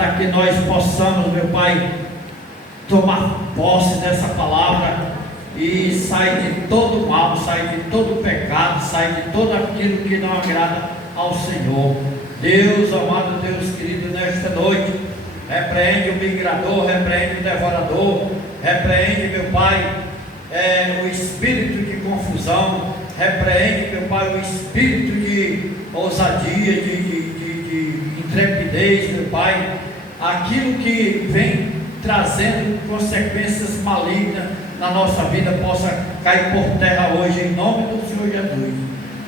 para que nós possamos, meu Pai, tomar posse dessa palavra e sair de todo mal, sair de todo pecado, sair de tudo aquilo que não agrada ao Senhor. Deus, amado Deus querido, nesta noite, repreende o migrador, repreende o devorador, repreende, meu Pai, o espírito de confusão, repreende, meu Pai, o espírito de ousadia, de intrepidez, meu Pai, aquilo que vem trazendo consequências malignas na nossa vida, possa cair por terra hoje, em nome do Senhor Jesus.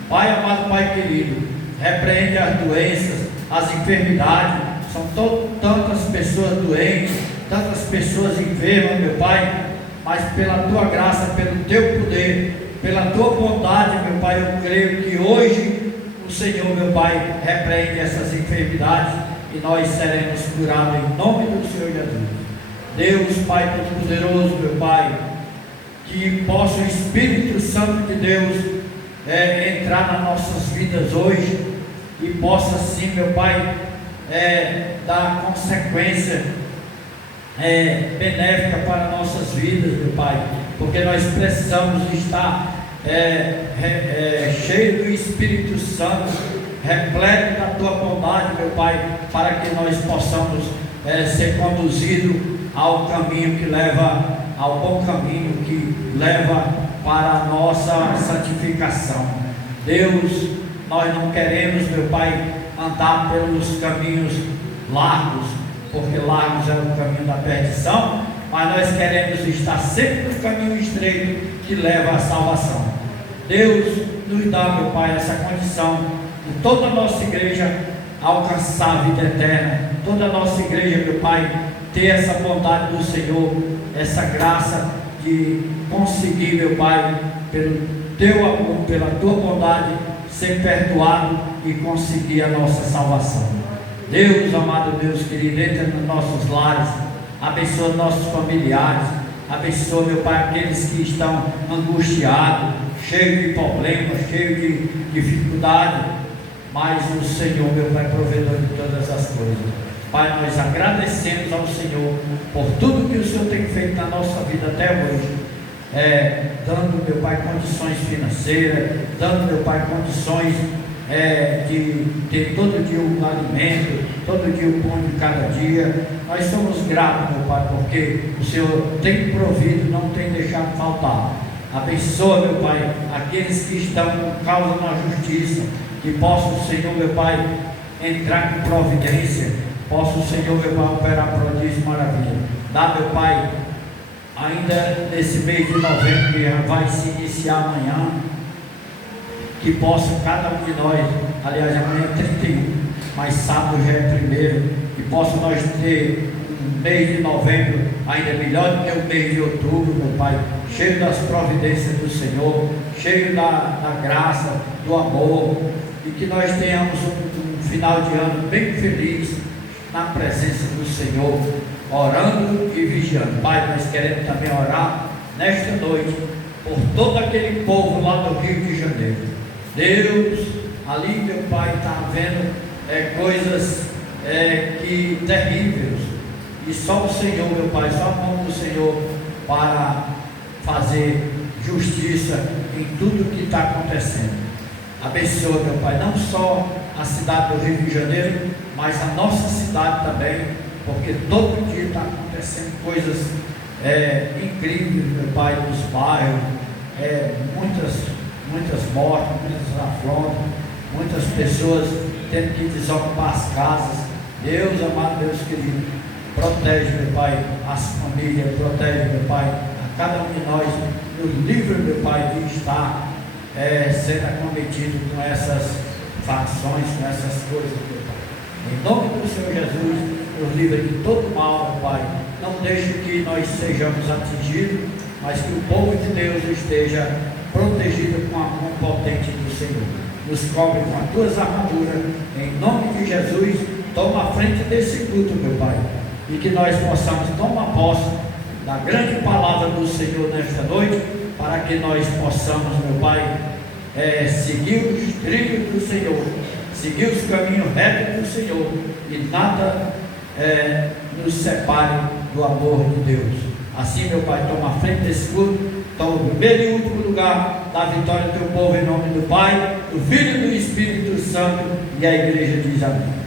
Pai amado, Pai querido, repreende as doenças, as enfermidades. São tantas pessoas doentes, tantas pessoas enfermas, meu Pai, mas pela Tua graça, pelo Teu poder, pela Tua bondade, meu Pai, eu creio que hoje o Senhor, meu Pai, repreende essas enfermidades e nós seremos curados em nome do Senhor Jesus. Deus, Pai Todo-Poderoso, meu Pai, que possa o Espírito Santo de Deus entrar nas nossas vidas hoje e possa sim, meu Pai, dar consequência benéfica para nossas vidas, meu Pai, porque nós precisamos estar cheio do Espírito Santo, repleto da Tua bondade, meu Pai, para que nós possamos ser conduzidos ao caminho que leva, ao bom caminho que leva para a nossa santificação. Deus, nós não queremos, meu Pai, andar pelos caminhos largos, porque largos é o caminho da perdição, mas nós queremos estar sempre no caminho estreito que leva à salvação. Deus nos dá, meu Pai, essa condição de toda a nossa igreja alcançar a vida eterna, toda a nossa igreja, meu Pai, ter essa bondade do Senhor, essa graça de conseguir, meu Pai, pelo Teu amor, pela Tua bondade, ser perdoado e conseguir a nossa salvação. Deus, amado Deus querido, entra nos nossos lares, abençoa nossos familiares, abençoa, meu Pai, aqueles que estão angustiados, cheios de problemas, cheios de dificuldade, mas o Senhor, meu Pai, provedor de todas as coisas. Pai, nós agradecemos ao Senhor por tudo que o Senhor tem feito na nossa vida até hoje, dando, meu Pai, condições financeiras, dando, meu Pai, condições de ter todo dia um alimento, todo dia um pão de cada dia. Nós somos gratos, meu Pai, porque o Senhor tem provido, não tem deixado faltar. Abençoa, meu Pai, aqueles que estão com causa na justiça, que possa o Senhor, meu Pai, entrar com providência, possa o Senhor, meu Pai, operar prodígio e maravilha. Dá, meu Pai, ainda nesse mês de novembro, que vai se iniciar amanhã, que possa cada um de nós, aliás, amanhã é 31, mas sábado já é 1º, que possa nós ter um mês de novembro ainda melhor do que o mês de outubro, meu Pai, cheio das providências do Senhor, cheio da graça, do amor, e que nós tenhamos um final de ano bem feliz, na presença do Senhor, orando e vigiando. Pai, nós queremos também orar nesta noite por todo aquele povo lá do Rio de Janeiro. Deus, ali, meu Pai, está havendo coisas que terríveis, e só o Senhor, meu Pai, só a mão do Senhor para fazer justiça em tudo que está acontecendo. Abençoa, meu Pai, não só a cidade do Rio de Janeiro, mas a nossa cidade também, porque todo dia está acontecendo coisas incríveis, meu Pai, nos bairros, muitas mortes, muitas afrontas, muitas pessoas tendo que desocupar as casas. Deus, amado Deus querido, protege, meu Pai, as famílias, protege, meu Pai, a cada um de nós, nos livra, meu Pai, de estar sendo acometido com essas facções, com essas coisas, meu Pai. Em nome do Senhor Jesus, nos livra de todo mal, meu Pai. Não deixe que nós sejamos atingidos, mas que o povo de Deus esteja protegido com a mão potente do Senhor. Nos cobre com as tuas armaduras, em nome de Jesus. Toma a frente desse culto, meu Pai, e que nós possamos tomar posse da grande palavra do Senhor nesta noite, para que nós possamos, meu Pai, seguir os trilhos do Senhor, seguir os caminhos retos do Senhor, e nada nos separe do amor de Deus. Assim, meu Pai, toma a frente desse culto, toma o primeiro e último lugar da vitória do teu povo, em nome do Pai, do Filho e do Espírito Santo, e a igreja diz amém.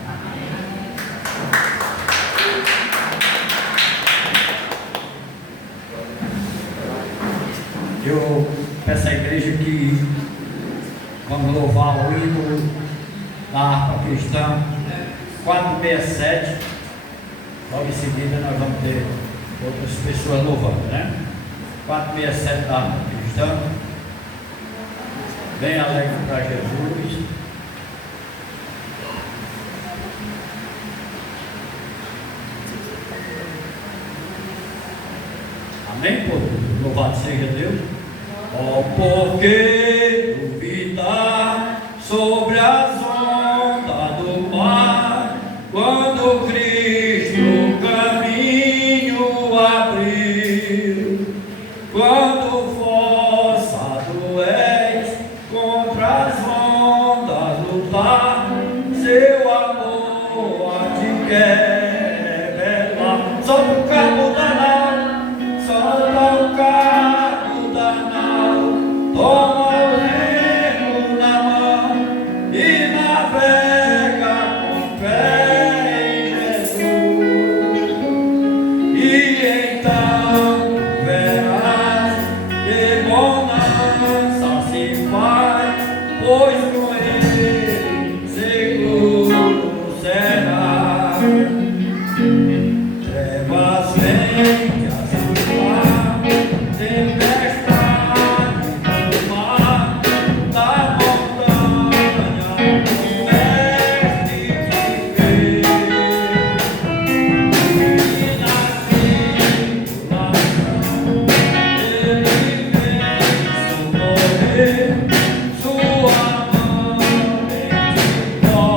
Eu peço à igreja que vamos louvar o hino da harpa cristã 467. Logo em seguida nós vamos ter outras pessoas louvando, né? 467 da harpa cristã. Bem alegre para Jesus. Amém, povo? Louvado seja Deus. Oh, porque duvidar sobre as ondas do mar, quando Cristo o caminho abriu, quando forçado és contra as ondas lutar, seu amor a te quer revelar. Solta o cabo da nau, solta o cabo da nau, toma o remo na mão e navega com fé em Jesus. E então verás que bonança se faz, pois com ele seguro será. Trevas vem que assustar, tempestade no mar, da montanha o mestre que fez, e na tribulação ele vem socorrer, sua mão em vitória.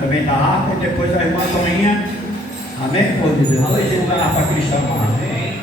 Também da harpa, e depois a irmã Toninha, amém, povo de Deus, apresentar a harpa cristã. Amém.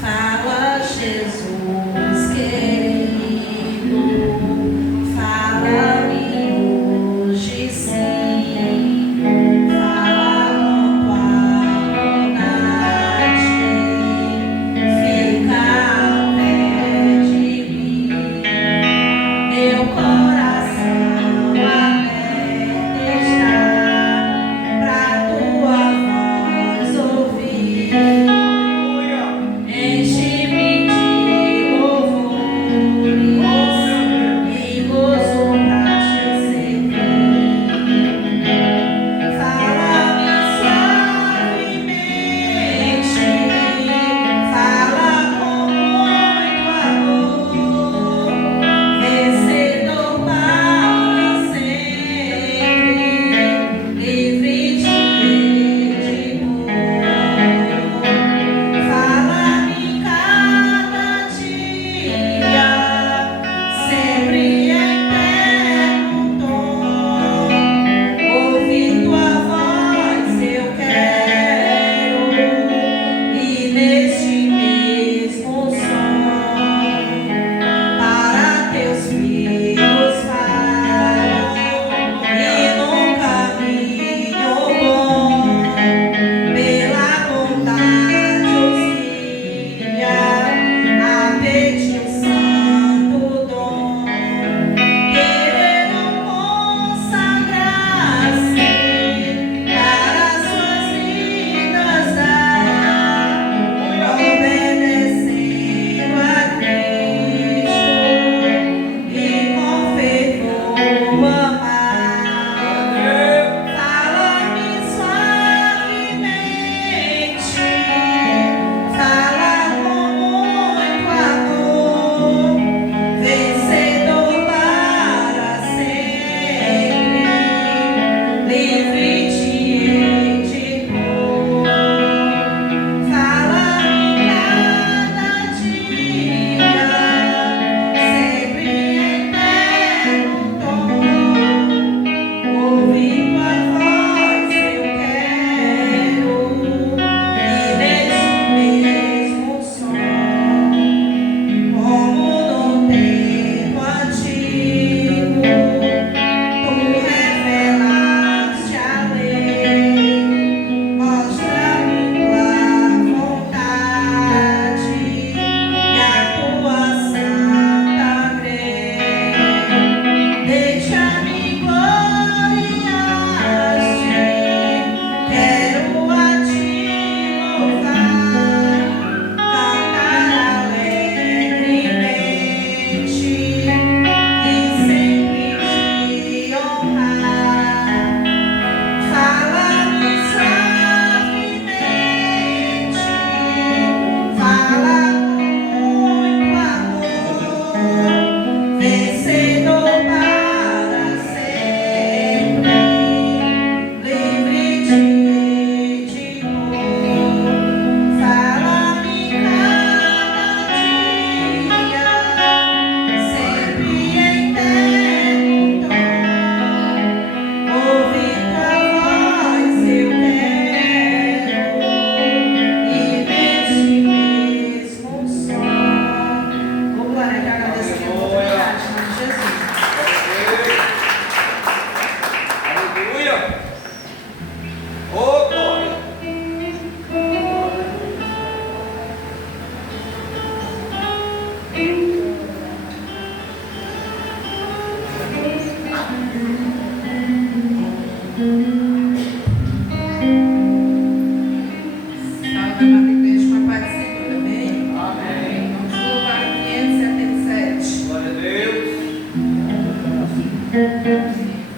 Fala, Jesus querido, fala-me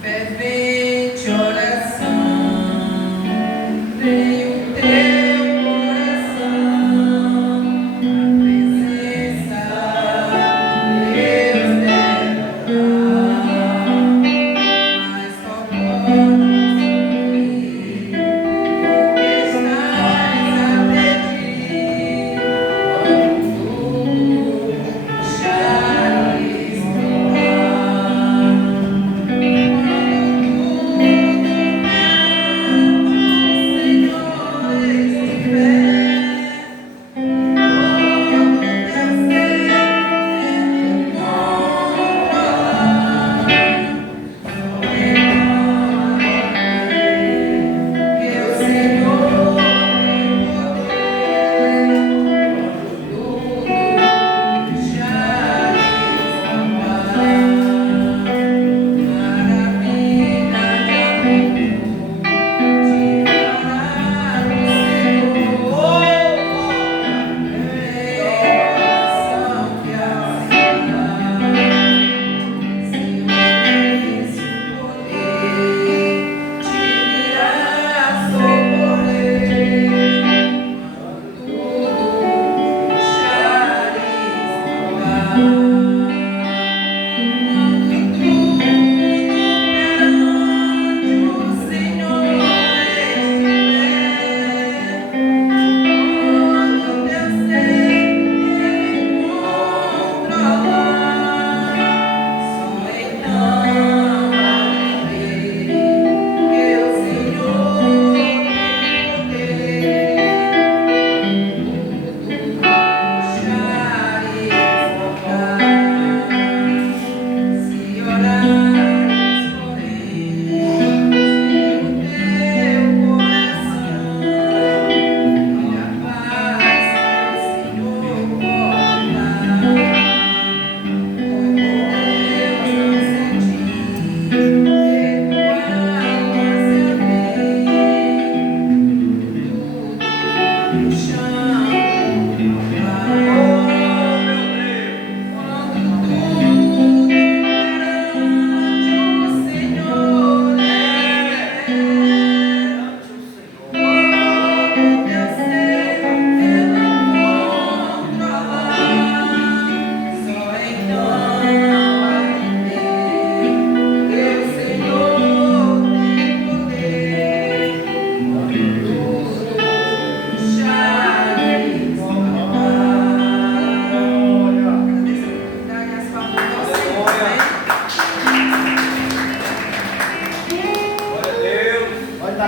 Fervente oração, tem o teu coração, presença de Deus derramar, mas só podes ouvir, porque estás a pedir, quando tudo deixares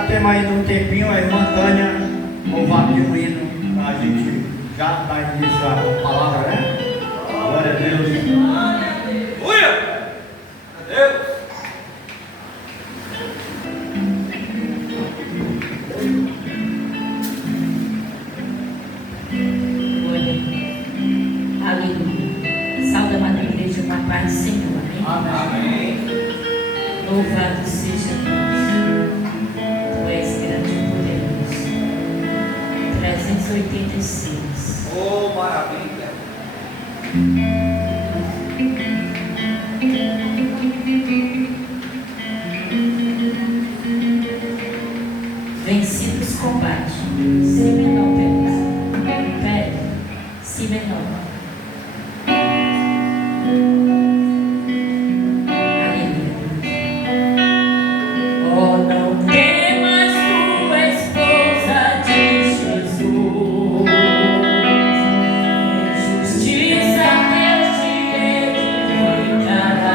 Temos aí um tempinho, a irmã Tânia louvar aqui um hino para a gente já dar início à palavra, né? Glória a Deus. Glória a Deus. Glória. Aleluia. Salve, amada igreja, com a paz do Senhor. Amém. Louvado seja Deus. Tu és grande e poderoso. 386. Oh, maravilha. Vencidos os combates. Si menor, Pedro. Pé. Si menor. Justiça Deus te edificará.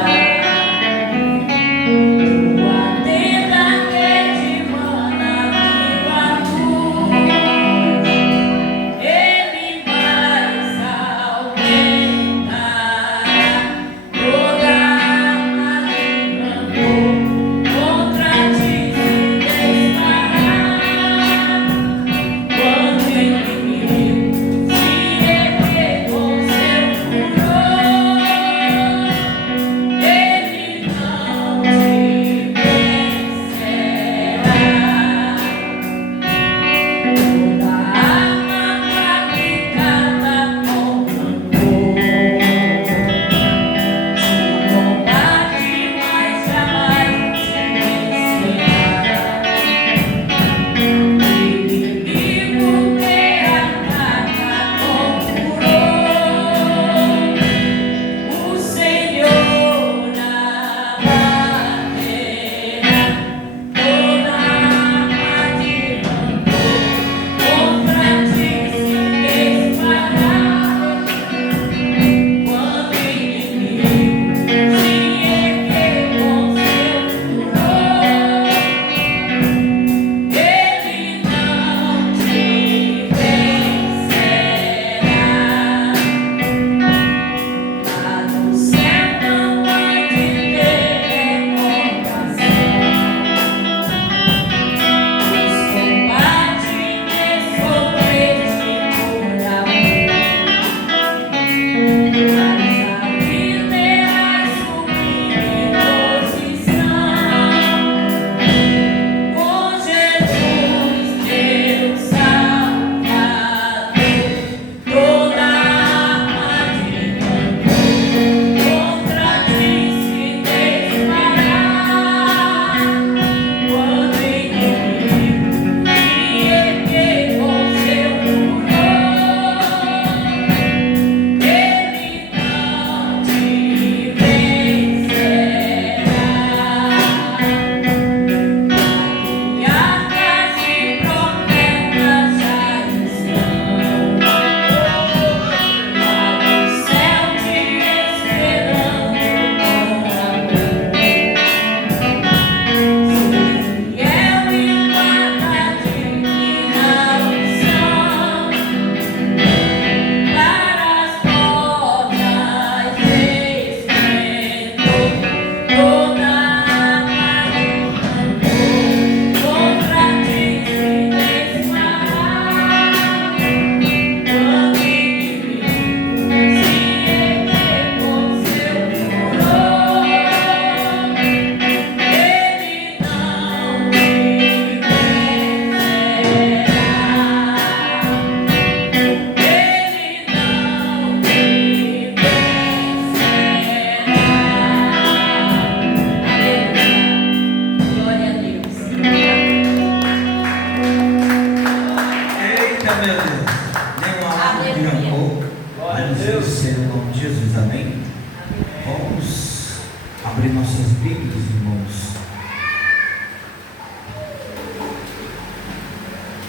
Bíblias, irmãos,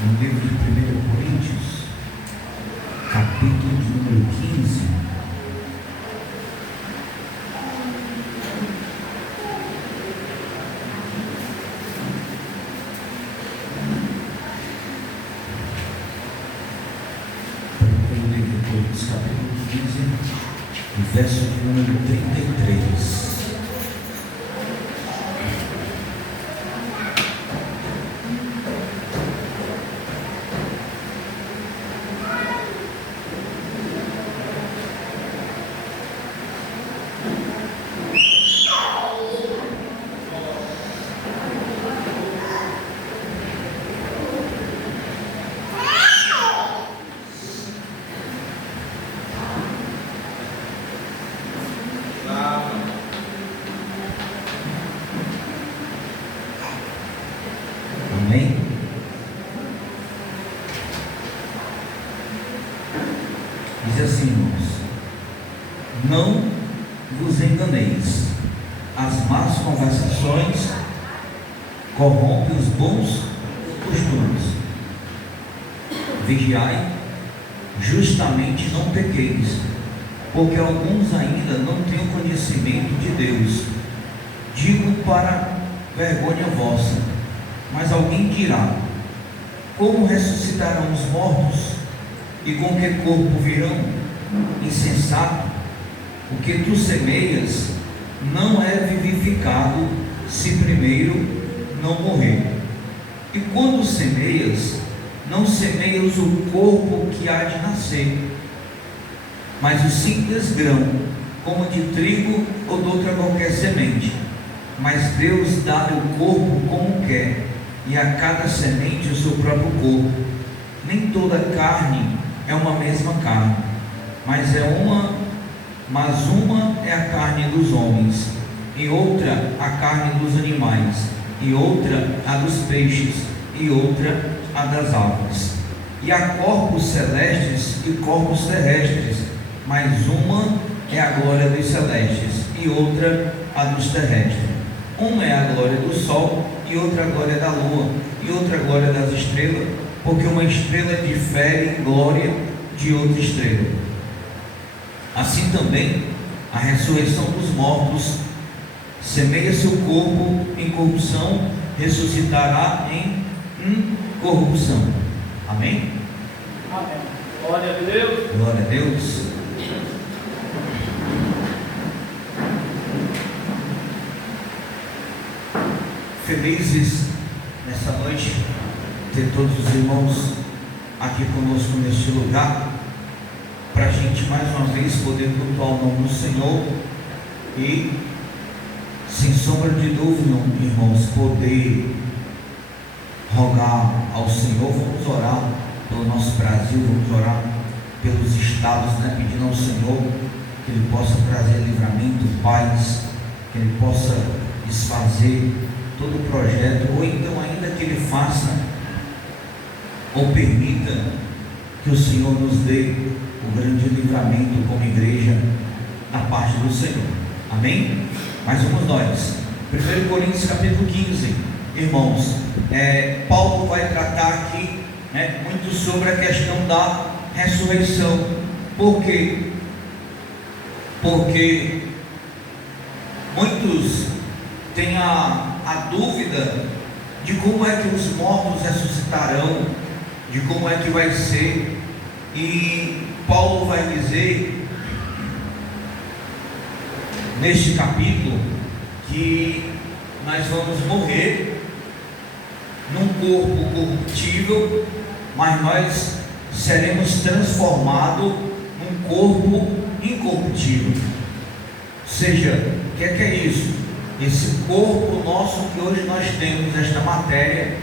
no livro de 1 Coríntios, capítulo de número 15. Capítulo 15, o verso de número 33. Amém? Diz assim, irmãos: não vos enganeis, as más conversações corrompem os bons costumes. Vigiai, justamente não pequeis, porque alguns ainda não têm o conhecimento de Deus. Digo para vergonha vossa. Mas alguém dirá: como ressuscitarão os mortos? E com que corpo virão? Insensato, o que tu semeias não é vivificado, se primeiro não morrer. E quando semeias, não semeias o corpo que há de nascer, mas o simples grão, como de trigo ou de outra qualquer semente. Mas Deus dá-lhe o corpo como quer, e a cada semente o seu próprio corpo. Nem toda carne é uma mesma carne, mas uma é a carne dos homens, e outra a carne dos animais, e outra a dos peixes, e outra a das aves. E há corpos celestes e corpos terrestres, mas uma é a glória dos celestes, e outra a dos terrestres. Uma é a glória do sol, e outra a glória da lua, e outra a glória das estrelas, porque uma estrela difere em glória de outra estrela. Assim também a ressurreição dos mortos: semeia-se o corpo em corrupção, ressuscitará em incorrupção. Amém? Amém. Glória a Deus. Glória a Deus. Felizes nessa noite ter todos os irmãos aqui conosco neste lugar, para a gente mais uma vez poder cultuar o nome do Senhor e, sem sombra de dúvida, irmãos, poder rogar ao Senhor. Vamos orar pelo nosso Brasil, vamos orar pelos estados, pedindo ao Senhor que Ele possa trazer livramento, paz, que Ele possa desfazer todo o projeto, ou então ainda que Ele faça ou permita que o Senhor nos dê o grande livramento como igreja da parte do Senhor. Amém? Mas vamos nós. 1 Coríntios capítulo 15, irmãos, Paulo vai tratar aqui muito sobre a questão da ressurreição. Por quê? Porque muitos têm a dúvida de como é que os mortos ressuscitarão, de como é que vai ser. E Paulo vai dizer neste capítulo que nós vamos morrer num corpo corruptível, mas nós seremos transformados num corpo incorruptível. Ou seja, o que é isso? Esse corpo nosso que hoje nós temos, esta matéria,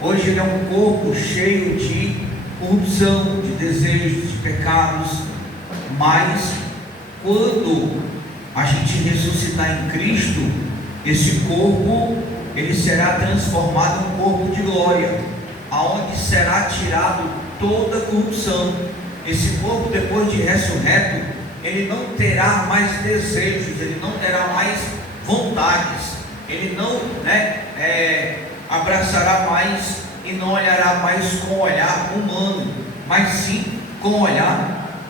hoje ele é um corpo cheio de corrupção, de desejos, de pecados, mas quando a gente ressuscitar em Cristo, esse corpo ele será transformado em um corpo de glória, aonde será tirado toda a corrupção. Esse corpo, depois de ressurreto, ele não terá mais desejos, ele não terá mais vontades, ele não abraçará mais e não olhará mais com olhar humano, mas sim com olhar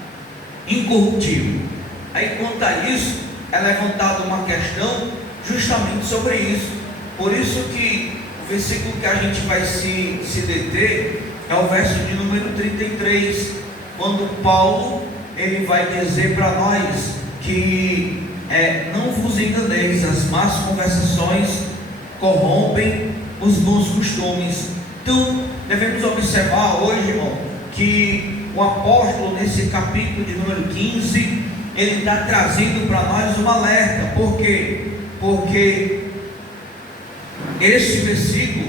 incorruptível. Aí quanto a isso, é levantada uma questão justamente sobre isso. Por isso que o versículo que a gente vai se deter é o verso de número 33, quando Paulo ele vai dizer para nós que não vos enganeis, as más conversações corrompem os bons costumes. Então devemos observar hoje, irmão, que o apóstolo nesse capítulo de número 15, ele está trazendo para nós um alerta. Por quê? Porque este versículo,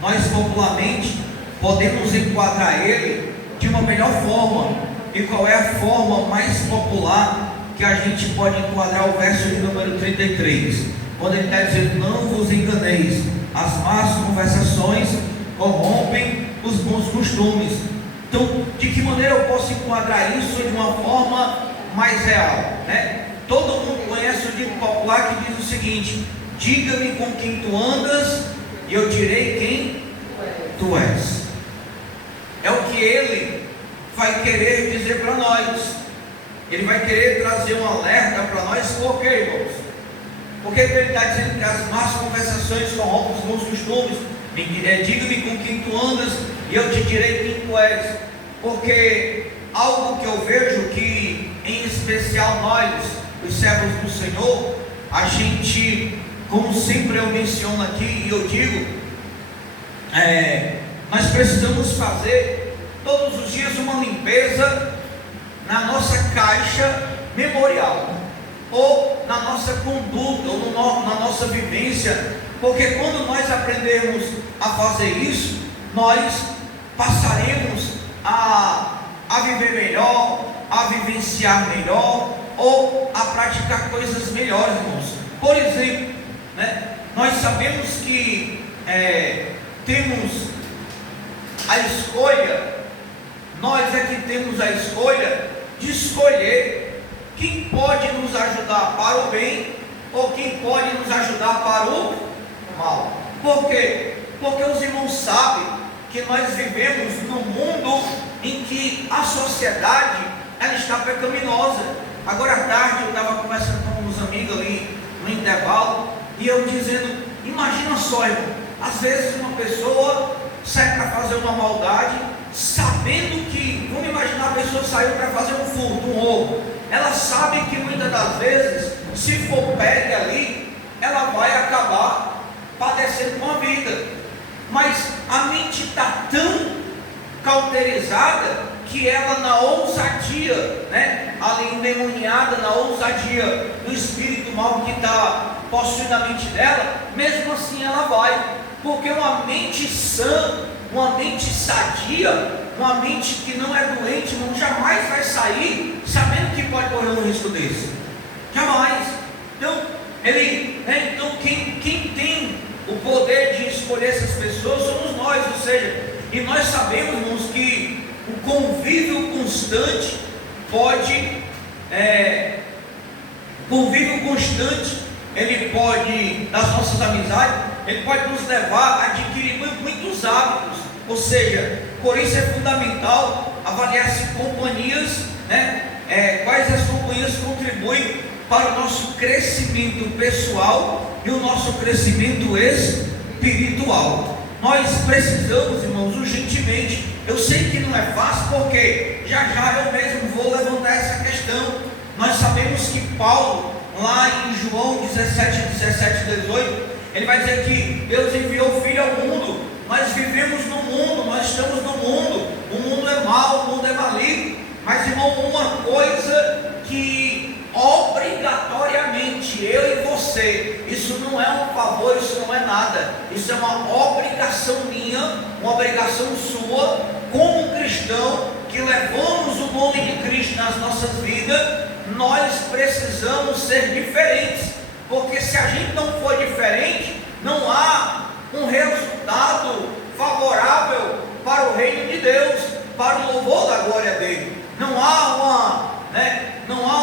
nós popularmente podemos enquadrar ele de uma melhor forma. E qual é a forma mais popular que a gente pode enquadrar o verso de número 33? Quando ele está dizendo: não vos enganeis, as más conversações corrompem os bons costumes. Então, de que maneira eu posso enquadrar isso de uma forma mais real, né? Todo mundo conhece o dito popular que diz o seguinte: diga-me com quem tu andas e eu direi quem tu és. É o que ele vai querer dizer para nós. Ele vai querer trazer um alerta para nós. Por quê, irmãos? Porque ele está dizendo que as más conversações corrompem os bons costumes. Diga-me com quem tu andas e eu te direi quem tu és. Porque algo que eu vejo que, em especial nós, os servos do Senhor, a gente, como sempre eu menciono aqui e eu digo, nós precisamos fazer todos os dias uma limpeza na nossa caixa memorial, ou na nossa conduta, ou na nossa vivência, porque quando nós aprendermos a fazer isso, nós passaremos a viver melhor, a vivenciar melhor, ou a praticar coisas melhores, irmãos. Por exemplo, nós sabemos que temos a escolha, nós é que temos a escolha de escolher quem pode nos ajudar para o bem ou quem pode nos ajudar para o mal. Por quê? Porque os irmãos sabem que nós vivemos num mundo em que a sociedade ela está pecaminosa. Agora à tarde eu estava conversando com uns amigos ali no intervalo e eu dizendo: imagina só, irmão, às vezes uma pessoa sai para fazer uma maldade, sabendo que, vamos imaginar, a pessoa saiu para fazer um furto, um roubo. Ela sabe que muitas das vezes, se for pega ali, ela vai acabar padecendo com a vida. Mas a mente está tão cauterizada que ela, na ousadia, ali endemoniada, na ousadia do espírito mal que está possuindo a mente dela, mesmo assim ela vai. Porque uma mente sã, uma mente sadia, uma mente que não é doente, não jamais vai sair sabendo que pode correr um risco desse. Jamais. Então, quem tem o poder de escolher essas pessoas somos nós. Ou seja, e nós sabemos, irmãos, que o convívio constante ele pode, nas nossas amizades, ele pode nos levar a adquirir muitos hábitos. Ou seja, por isso é fundamental avaliar-se companhias, quais as companhias contribuem para o nosso crescimento pessoal e o nosso crescimento espiritual. Nós precisamos, irmãos, urgentemente. Eu sei que não é fácil, porque já eu mesmo vou levantar essa questão. Nós sabemos que Paulo, lá em João 17, 18, ele vai dizer que Deus enviou o Filho ao mundo. Nós vivemos no mundo, nós estamos no mundo. O mundo é mau, o mundo é maligno. Mas, irmão, uma coisa que obrigatoriamente eu e você, isso não é um favor, isso não é nada, isso é uma obrigação minha, uma obrigação sua, como cristão que levamos o nome de Cristo nas nossas vidas. Nós precisamos ser diferentes, porque se a gente não for diferente, não há um resultado favorável para o reino de Deus, para o louvor da glória dele. Não há né? Não há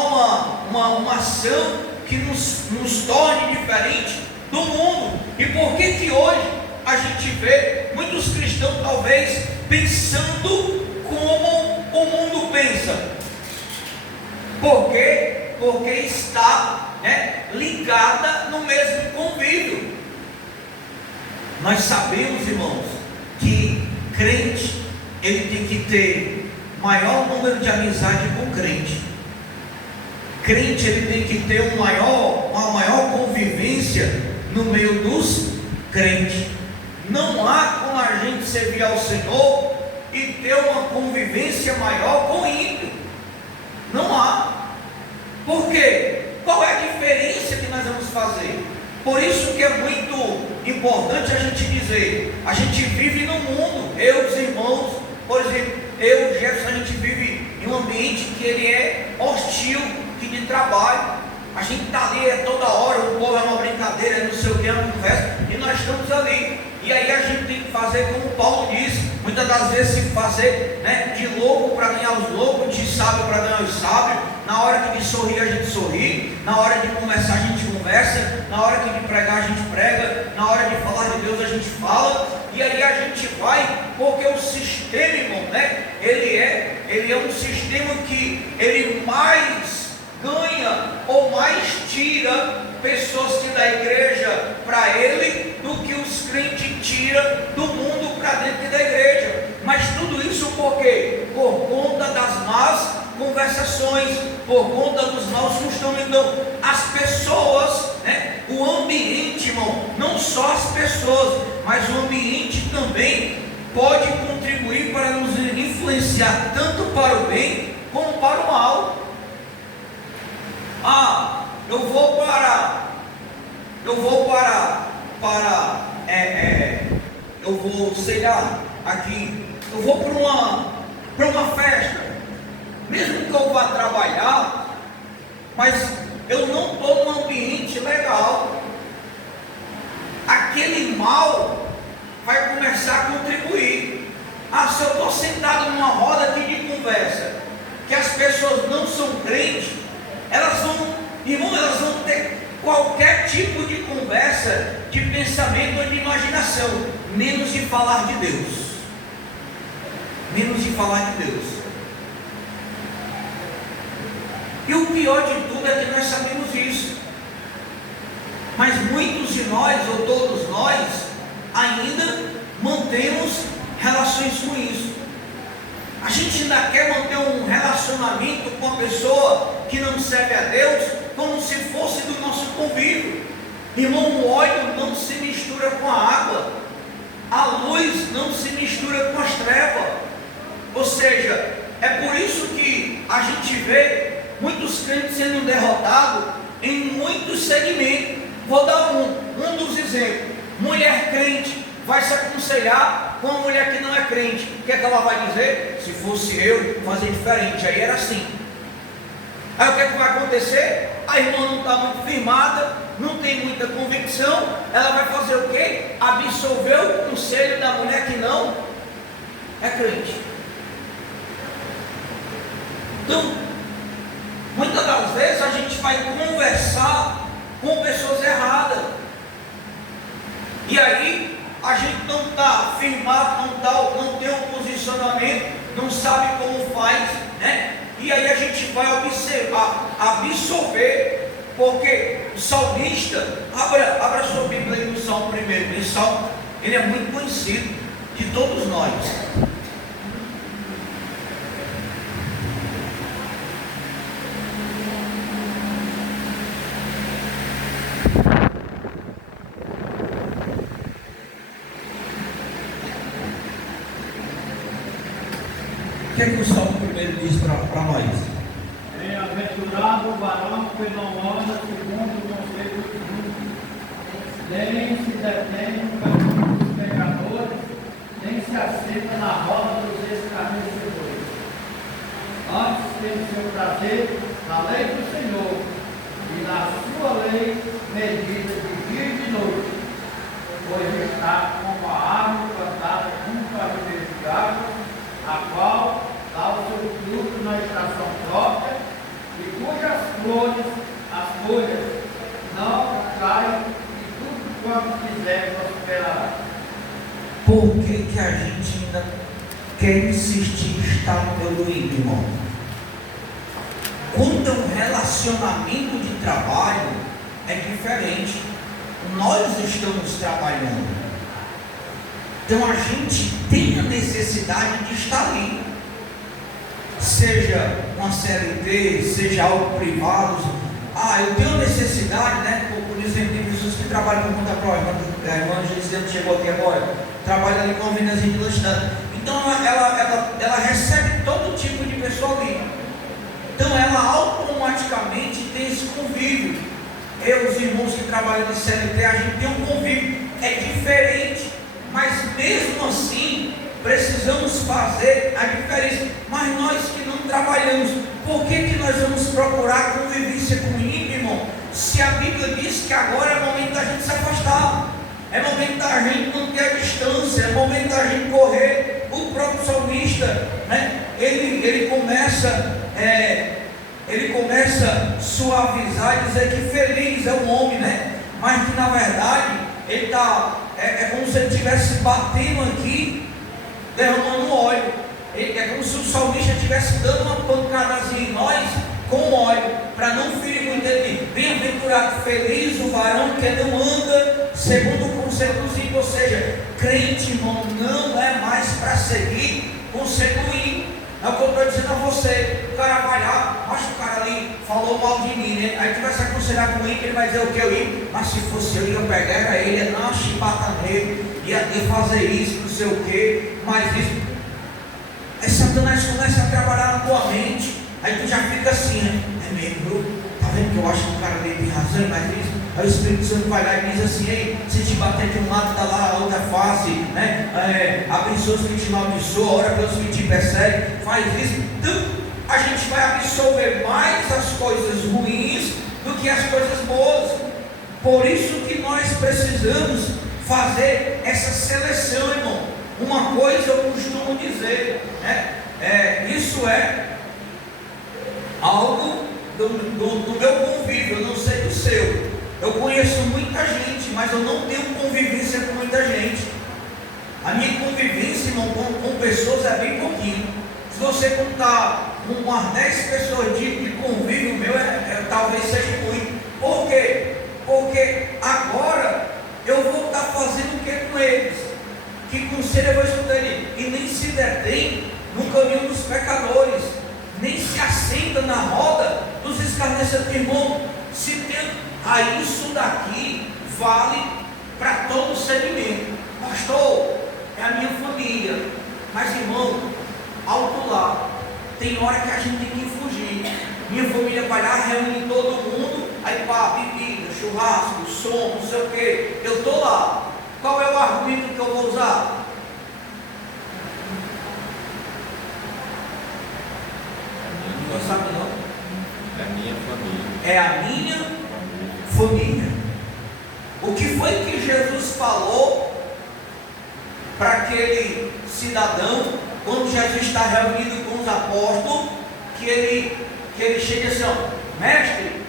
uma ação que nos torne diferente do mundo. E por que hoje a gente vê muitos cristãos talvez pensando como o mundo pensa? Por quê? Porque está, né, ligada no mesmo convívio. Nós sabemos, irmãos, que crente, ele tem que ter maior número de amizade com crente. Crente, ele tem que ter uma maior convivência no meio dos crentes. Não há como a gente servir ao Senhor e ter uma convivência maior com o ímpio. Não há. Por quê? Qual é a diferença que nós vamos fazer? Por isso que é muito importante a gente dizer, a gente vive no mundo, eu e os irmãos, por exemplo, eu e o Jefferson, a gente vive em um ambiente que ele é hostil, que de trabalho, a gente está ali toda hora, o povo é uma brincadeira, não sei o que, é uma conversa, e nós estamos ali, e aí a gente tem que fazer como Paulo disse, muitas das vezes se fazer, né, de louco para ganhar os loucos, de sábio para ganhar os sábios. Na hora que de sorrir a gente sorri, na hora de conversar a gente conversa, na hora que de pregar a gente prega, na hora de falar de Deus a gente fala, e aí a gente vai, porque o sistema, irmão, né, ele é um sistema que ele mais ganha ou mais tira pessoas que da igreja para ele do que os crentes tiram do mundo para dentro da igreja. Mas tudo isso por quê? Por conta das más conversações, por conta dos maus costumes. Então, as pessoas, né, o ambiente, irmão, não só as pessoas, mas o ambiente também pode contribuir para nos influenciar tanto para o bem como para o mal. Eu vou, sei lá, aqui, eu vou para uma festa, mesmo que eu vá trabalhar, mas eu não estou num ambiente legal, aquele mal vai começar a contribuir. Se eu estou sentado numa roda aqui de conversa, que as pessoas não são crentes, elas vão ter qualquer tipo de conversa, de pensamento ou de imaginação, menos de falar de Deus. Menos de falar de Deus. E o pior de tudo é que nós sabemos isso. Mas muitos de nós, ou todos nós, ainda mantemos relações ruins. A gente ainda quer manter um relacionamento com a pessoa que não serve a Deus, como se fosse do nosso convívio. Irmão, o óleo não se mistura com a água, a luz não se mistura com as trevas. Ou seja, é por isso que a gente vê muitos crentes sendo derrotados em muitos segmentos. Vou dar um dos exemplos. Mulher crente vai se aconselhar com uma mulher que não é crente. O que é que ela vai dizer? Se fosse eu, fazer diferente. Aí era assim. Aí o que é que vai acontecer? A irmã não está muito firmada, não tem muita convicção. Ela vai fazer o quê? Absorver o conselho da mulher que não é crente. Então, muitas das vezes a gente vai conversar com pessoas erradas. E aí a gente não está firmado, não tem um posicionamento, não sabe como faz, né? E aí a gente vai absorver, porque o salmista, abra sua Bíblia aí no Salmo 1. Esse salmo, ele é muito conhecido de todos nós. O que é que o Salmo 1 diz para nós? Bem-aventurado o varão que não anda segundo o conselho dos justos, nem se detém no caminho dos pecadores, nem se assenta na roda dos escarnecedores. Antes tem seu prazer na lei do Senhor, e na sua lei medida de dia e de noite, pois está como a árvore plantada junto à ribeira de água, a qual dá o seu fruto na estação própria, escolhas não caem e tudo quanto quiser prosperará. Por que a gente ainda quer insistir em estar no meu domingo, irmão? Quando é um relacionamento de trabalho, é diferente. Nós estamos trabalhando. Então a gente tem a necessidade de estar ali. Seja uma CLT, seja algo privado. Eu tenho necessidade, né? Por exemplo, tem pessoas que trabalham por conta própria. A irmã Gisele chegou aqui agora, trabalha ali com a vendazinha de lanchonete. Então ela recebe todo tipo de pessoa ali. Então ela automaticamente tem esse convívio. Eu, os irmãos que trabalham de CLT, a gente tem um convívio. É diferente, mas mesmo assim precisamos fazer a diferença. Mas nós que não trabalhamos, por que nós vamos procurar convivência com o ímpio, irmão? Se a Bíblia diz que agora é momento da gente se afastar, é momento da gente manter a distância, é momento da gente correr. O próprio salmista, né, ele começa a suavizar e dizer que feliz é o homem, né? Mas que na verdade ele está, é como se ele estivesse batendo aqui, derramando óleo. É como se o salmista estivesse dando uma pancadazinha em nós com óleo, para não ferir muito ele. Bem-aventurado, feliz o varão que não anda segundo o conselho dos ímpios. Ou seja, crente, irmão, não é mais para seguir conselho ímpio. É o que eu estou dizendo a você. O cara vai lá, acho que o cara ali falou mal de mim, né? Aí tu vai se aconselhar com o ímpio, ele vai dizer o que eu ímpio. Mas se fosse eu, ia pegar era ele, ia dar uma chibata nele, ia fazer isso, não sei o que, mas isso. Aí Satanás começa a trabalhar na tua mente. Aí tu já fica assim, né? É mesmo, viu? Tá vendo que eu acho que o cara ali tem razão, mas isso. Aí o Espírito Santo vai lá e diz assim: ei, se te bater de um lado, dá lá a outra face, né? Abençoa os que te amaldiçoam, ora pelos que te perseguem, faz isso. Então a gente vai absorver mais as coisas ruins do que as coisas boas. Por isso que nós precisamos fazer essa seleção, irmão. Uma coisa eu costumo dizer, né? Isso é algo do meu convívio, eu não sei do seu. Eu conheço muita gente, mas eu não tenho convivência com muita gente. A minha convivência, irmão, com pessoas é bem pouquinho. Se você contar umas 10 pessoas de convívio meu, talvez seja muito. Por quê? Porque agora eu vou estar fazendo o que com eles? Que conselho eu vou escutar ele? E nem se detém no caminho dos pecadores, nem se assenta na roda dos escarnecedores. Irmão, se tem. Aí isso daqui vale para todo segmento. Pastor, é a minha família. Mas irmão, alto lá, tem hora que a gente tem que fugir. Minha família vai lá, reúne todo mundo, aí pá, bebida, churrasco, som, não sei o que. Eu estou lá. Qual é o argumento que eu vou usar? Não sabe não? É a minha família. É a minha família. O que foi que Jesus falou para aquele cidadão quando Jesus está reunido com os apóstolos, que ele chega assim: ó, mestre,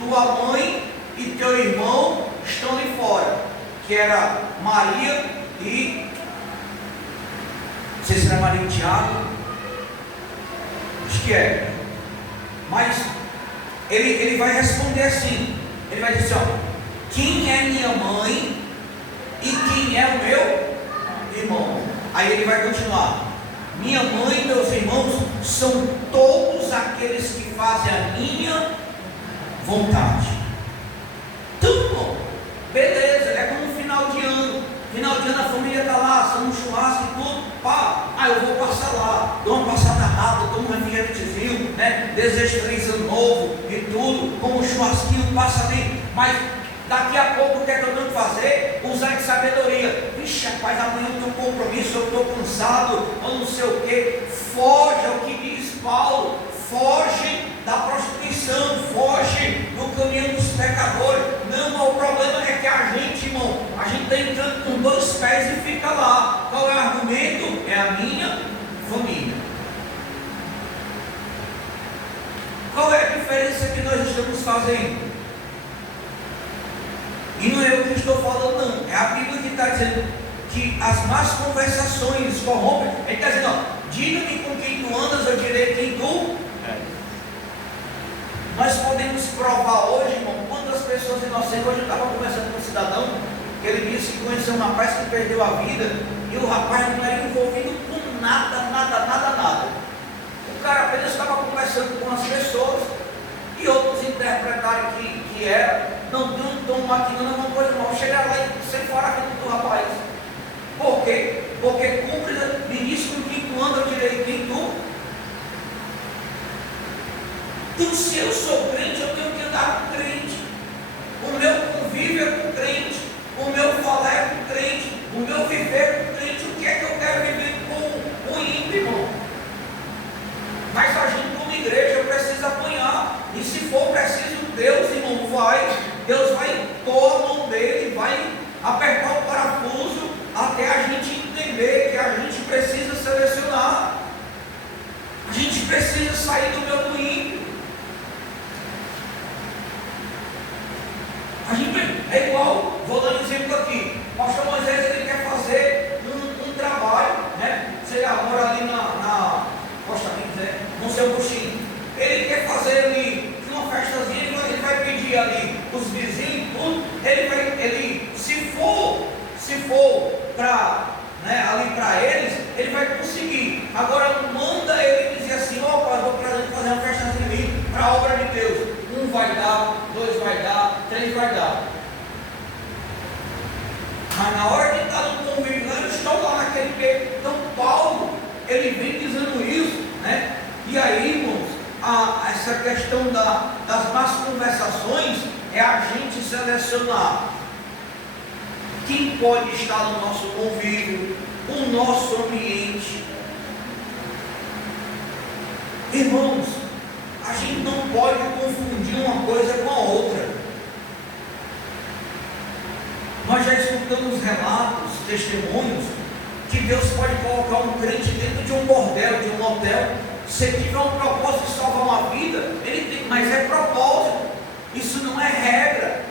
tua mãe e teu irmão estão ali fora, que era Maria e não sei se era Maria e Tiago, acho que é, mas ele vai responder assim. Ele vai dizer assim: ó, quem é minha mãe e quem é o meu irmão? Aí ele vai continuar: minha mãe e meus irmãos são todos aqueles que fazem a minha vontade. Então, irmão, beleza, é como final de ano. Final de ano a família está lá, assando um churrasco e tudo. Pá, eu vou passar lá, dou uma passada rápida, tomo um refrigerantezinho, né? Desejo feliz ano novo e tudo, como um churrasquinho, passa ali. Mas daqui a pouco o que é que eu tenho que fazer? Usar de sabedoria. Vixe, rapaz, amanhã eu tenho um compromisso, eu estou cansado, ou não sei o que. Foge, é o que diz Paulo. Foge da prostituição, foge do caminho dos pecadores. Não, o problema é que a gente, irmão, a gente está entrando com 2 pés e fica lá. Qual é o argumento? É a minha família. Qual é a diferença que nós estamos fazendo? A Bíblia que está dizendo que as más conversações corrompem. Ele está dizendo, ó, diga-me com quem tu andas, eu direi quem tu. Nós podemos provar hoje, irmão, quantas pessoas inocentes. Hoje eu estava conversando com um cidadão, que ele disse que conheceu um rapaz que perdeu a vida, e o rapaz não era envolvido com nada. O cara apenas estava conversando com as pessoas, e outros interpretaram que era, não estão maquinando alguma coisa mal. Chegaram lá e sem fora a vida do rapaz. Por quê? Porque cumpre ministro com quem tu anda, eu direi quem tu. Então, se eu sou crente, eu tenho que andar com crente. O meu convívio é com crente. O meu falar é com crente. O meu viver é com crente. O que é que eu quero viver com o ímpio, irmão? Mas a gente, como igreja, precisa apanhar. E se for preciso, Deus, irmão, Deus vai pôr a mão dele, vai apertar o parafuso até a gente entender que a gente precisa selecionar. A gente precisa sair do meu do ímpio. A gente é igual, vou dar um exemplo aqui. O pastor Moisés, ele quer fazer um trabalho, né? Você mora ali na Costa Rica, no seu buchinho. Ele quer fazer ali uma festazinha, ele vai pedir ali os vizinhos, tudo. Se for para, né, ali para eles, ele vai conseguir. Agora manda ele dizer assim, opa, eu vou fazer uma festazinha ali para a obra de Deus. 1 vai dar, 2 vai dar, 3 vai dar. Mas na hora de estar no convívio, eles estão lá naquele meio. Então Paulo, ele vem dizendo isso, né? E aí, irmãos, essa questão das más conversações é a gente selecionar quem pode estar no nosso convívio, o nosso ambiente. Irmãos, a gente não pode confundir uma coisa com a outra. Nós já escutamos relatos, testemunhos, que Deus pode colocar um crente dentro de um bordel, de um hotel. Se ele tiver um propósito de salvar uma vida, ele tem, mas é propósito. Isso não é regra.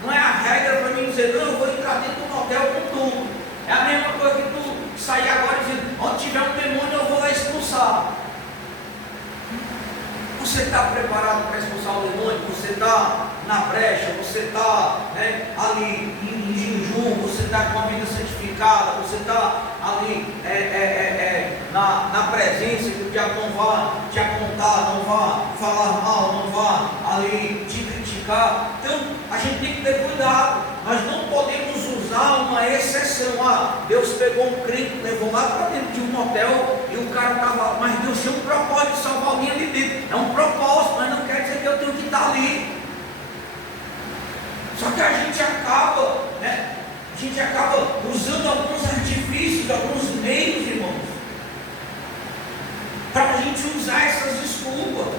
Não é a regra para mim dizer, não, eu vou entrar dentro de um hotel com tudo. É a mesma coisa que tu sair agora dizendo, onde tiver um demônio eu vou lá expulsar. Você está preparado para expulsar o demônio? Você está na brecha? Você está, né, ali em jejum? Você está com a vida santificada? Você está ali na presença que o diabo não vá te apontar, não vá falar mal, não vá ali te criticar? Então a gente tem que ter cuidado. Nós não podemos usar uma exceção. Deus pegou um crente, levou lá para dentro de um hotel e o cara estava, mas Deus tinha um propósito de salvar alguém ali dentro. É um propósito, mas não quer dizer que eu tenho que estar ali. Só que a gente acaba, né? A gente acaba usando alguns artifícios, alguns meios, irmãos, para a gente usar essas desculpas.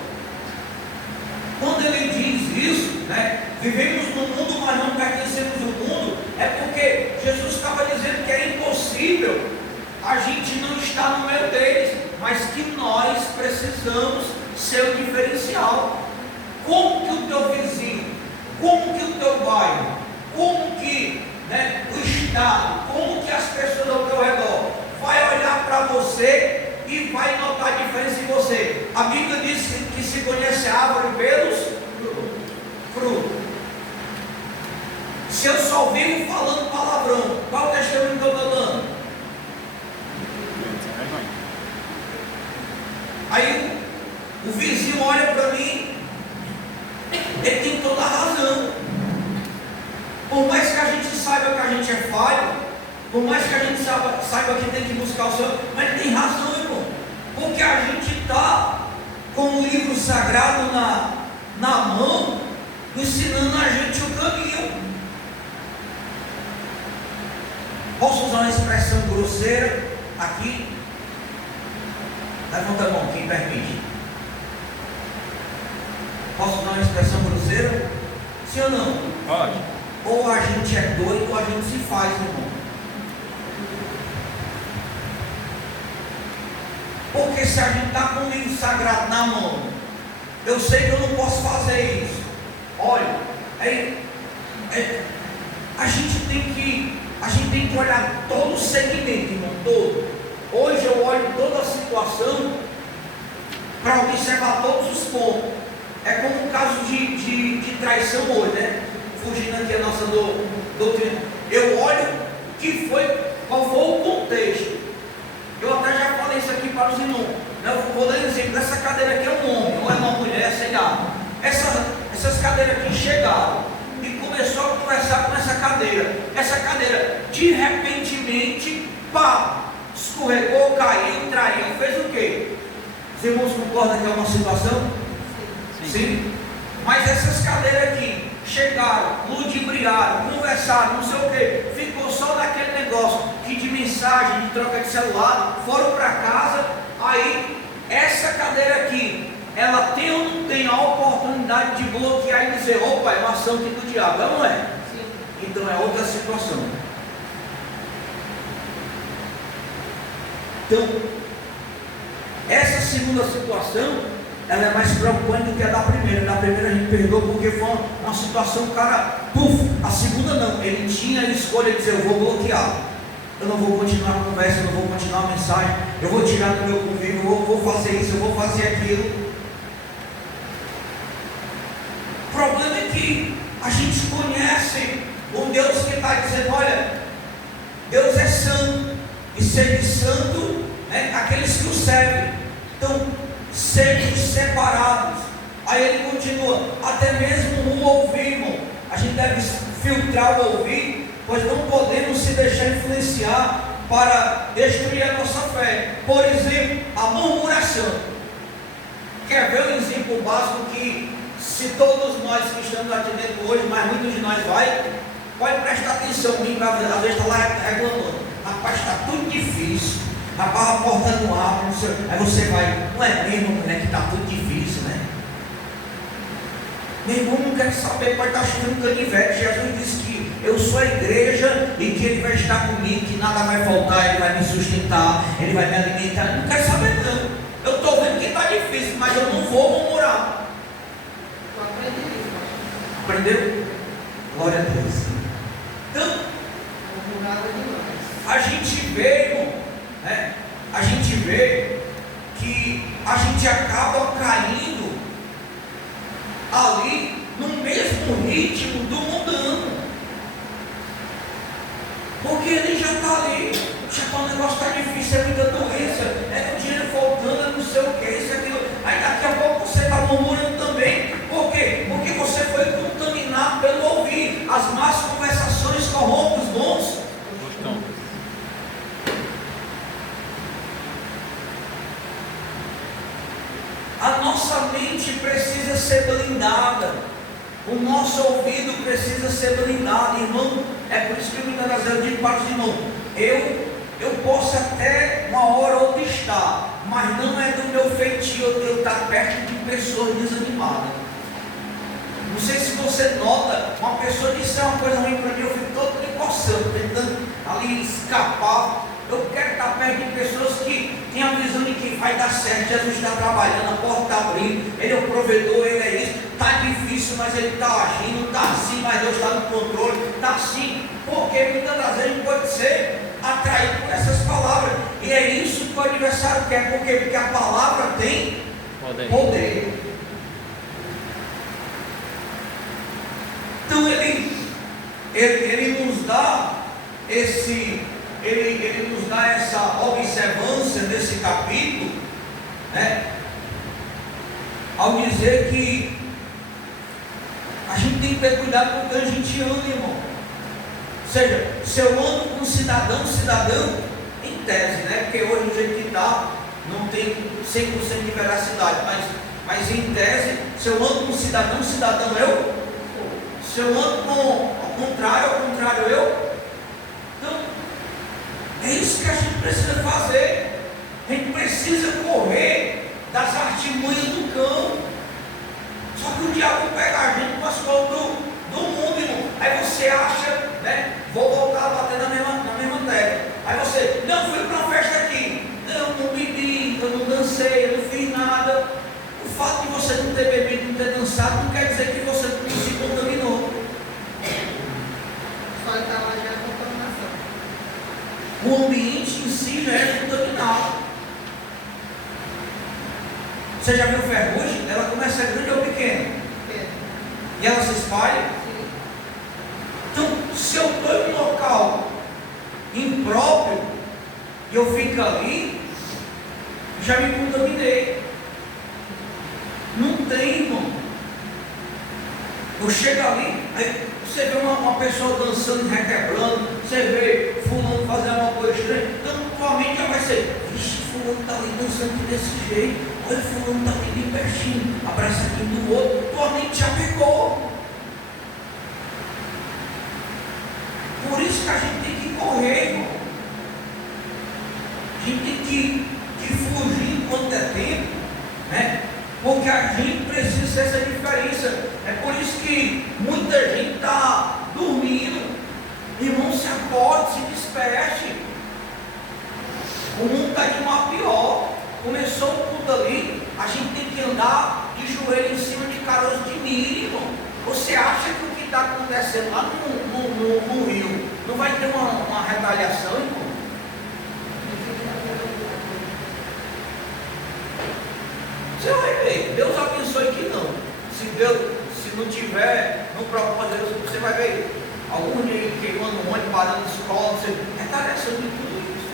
Quando ele diz isso, né? Vivemos no mundo, mas não pertencemos ao mundo, é porque Jesus estava dizendo que é impossível a gente não estar no meio deles, mas que nós precisamos ser o diferencial. Como que o teu vizinho, como que o teu bairro, como que, né, o estado, como que as pessoas ao teu redor vai olhar para você e vai notar a diferença em você? A Bíblia diz que se conhece a árvore pelos frutos. Se eu só vivo falando palavrão, qual testemunho que eu estou dando? Aí o vizinho olha para mim, ele tem toda a razão. Por mais que a gente saiba que a gente é falho, por mais que a gente saiba que tem que buscar o Senhor, mas ele tem razão, irmão. Porque a gente está com o livro sagrado na mão, ensinando a gente o caminho. Posso usar uma expressão grosseira aqui? Levanta a mão, quem permite. Posso usar uma expressão grosseira? Sim ou não? Pode. Ou a gente é doido ou a gente se faz, irmão. Porque se a gente está com o livro sagrado na mão, eu sei que eu não posso fazer isso. Olha, a gente tem que tem que olhar todo o segmento, irmão, todo. Hoje eu olho toda a situação para observar todos os pontos. É como o caso de traição hoje, né? Fugindo aqui a nossa doutrina. Eu olho qual foi o contexto. Eu até já falei isso aqui para os irmãos. Eu vou dar um exemplo. Essa cadeira aqui é um homem, ou é uma mulher, sei lá. Essas cadeiras aqui chegaram e começou a conversar com essa cadeira.Essa cadeira, de repentemente, pá, escorregou, caiu, traiu, fez o quê? Os irmãos concordam que é uma situação? Sim. Mas essas cadeiras aqui chegaram, ludibriaram, conversaram, não sei o que, ficou só naquele negócio de mensagem, de troca de celular, foram para casa. Aí essa cadeira aqui, ela tem ou não tem a oportunidade de bloquear e dizer: opa, é uma ação aqui do diabo, não é? Sim. Então é outra situação. Então essa segunda situação, ela é mais preocupante do que a da primeira. Da primeira a gente perdoa porque foi uma situação, o cara, a segunda não, ele tinha a escolha de dizer: eu vou bloquear, eu não vou continuar a conversa, eu não vou continuar a mensagem, eu vou tirar do meu convívio, eu vou fazer isso, eu vou fazer aquilo. O problema é que a gente conhece um Deus que está dizendo: olha, Deus é santo, e ser santo é aqueles que o servem. Então, sejam separados. Aí ele continua: até mesmo o ouvir, irmão, a gente deve filtrar o ouvir, pois não podemos se deixar influenciar para destruir a nossa fé. Por exemplo, a murmuração. Quer ver um exemplo básico que, se todos nós que estamos aqui dentro hoje, mas muitos de nós pode prestar atenção, às vezes está lá reclamando: rapaz, está tudo difícil, rapaz, a porta não abre, não sei. Aí você vai: não é mesmo, mulher, que está tudo difícil, né? Meu irmão não quer saber, pode estar chovendo canivete. Jesus disse que eu sou a igreja e que Ele vai estar comigo, que nada vai faltar, Ele vai me sustentar, Ele vai me alimentar. Não quero saber não. Eu estou vendo que está difícil, mas eu não vou murmurar. Aprendeu? Glória a Deus. Então, a gente vê, irmão, né? A gente vê que a gente acaba caindo ali no mesmo ritmo do mundano, porque ele já está ali, já o negócio está difícil, é muita doença, é o dinheiro faltando, é não sei o que, isso, aquilo. Aí daqui a pouco você está murmurando também. Por quê? Porque você foi contaminado pelo ouvir. As más conversações corrompem os bons. A nossa mente precisa ser blindada, o nosso ouvido precisa ser blindado, irmão. É por isso que muitas das vezes eu digo para os irmãos: eu posso até uma hora ou outra estar, mas não é do meu feitio eu estar perto de pessoas desanimadas. Não sei se você nota, uma pessoa disse uma coisa ruim para mim, eu fico todo me coçando, tentando ali escapar. Eu quero estar perto de pessoas que têm a visão de que vai dar certo. Jesus está trabalhando, a porta está abrindo, Ele é o provedor, Ele é isso. Está difícil, mas Ele está agindo. Está assim, mas Deus está no controle. Está assim, porque muitas das vezes a gente pode ser atraído por essas palavras. E é isso que o adversário quer. Por quê? Porque a palavra tem poder. Então ele nos dá ele nos dá essa observância nesse capítulo, né? Ao dizer que a gente tem que ter cuidado com o que a gente anda, irmão. Ou seja, se eu ando com cidadão, em tese, né? Porque hoje do jeito que está, não tem 100% de veracidade, mas em tese, se eu ando com cidadão, eu. Se eu ando com ao contrário, eu. Então, é isso que a gente precisa fazer. A gente precisa correr das artimanhas do cão. Só que o diabo pega a gente com as coisas do mundo, irmão. Aí você acha, né? Vou voltar a bater na mesma tecla. Aí você: não, fui para uma festa aqui, não bebi, eu não dancei, eu não fiz nada. O fato de você não ter bebido, não ter dançado, não quer dizer que você não se contaminou. Só está lá já a contaminação. Você já viu ferrugem? Ela começa grande ou pequena? E ela se espalha? Então, se eu estou em um local impróprio e eu fico ali, já me contaminei. Não tem, irmão. Eu chego ali, aí você vê uma pessoa dançando, requebrando, você vê fulano fazendo uma coisa estranha, então tua mente já vai ser, vixe, fulano está ali dançando desse jeito, olha, fulano está ali bem pertinho, abraçadinho do outro, tua mente já pegou. Por isso que a gente tem que correr, irmão. A gente tem que fugir enquanto é tempo, né? Porque a gente precisa dessa diferença. É por isso que muita gente está dormindo. Irmão, se acorde, se desperte. O mundo está de mal a pior. Começou o culto ali, a gente tem que andar de joelho em cima de caroço de milho, irmão. Você acha que o que está acontecendo lá no Rio não vai ter uma retaliação, irmão? Você vai ver, Deus abençoe que não. Se não tiver no propósito, você vai ver algum dia queimando um monte, parando escola, retaliação de tudo isso.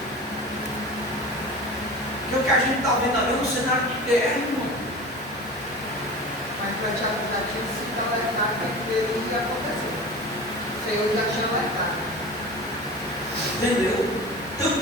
Porque o que a gente está vendo ali é um cenário de guerra, irmão. Mas para te avisar, tinha sido alertado que ele ia acontecer. O Senhor já tinha alertado. Entendeu? Então,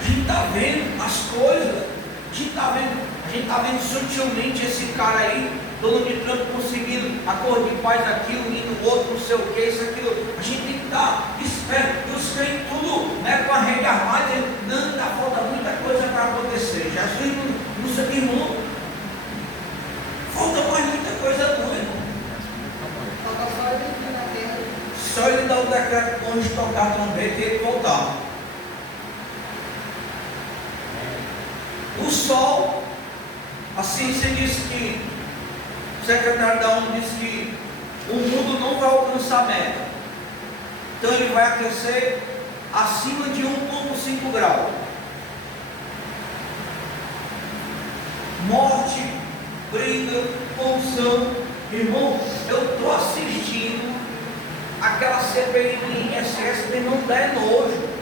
a gente está vendo as coisas, a gente está vendo sutilmente esse cara aí, Donald Trump conseguindo acordo de paz aquilo, indo outro, não sei o que, isso, aquilo. A gente tem que estar esperto, e os crentes tudo, né, com a rede armada, não, ainda falta muita coisa para acontecer. Jesus não sei, irmão. Falta mais muita coisa não, irmão. Falta só ele entrar na terra. Só ele dá o decreto quando tocar a trombeta e ele voltar. O sol, a ciência diz que, o secretário da ONU disse que o mundo não vai alcançar a meta. Então ele vai aquecer acima de 1,5 graus. Morte, briga, poluição. Irmão, eu estou assistindo aquela CPI do INSS que não dá nojo.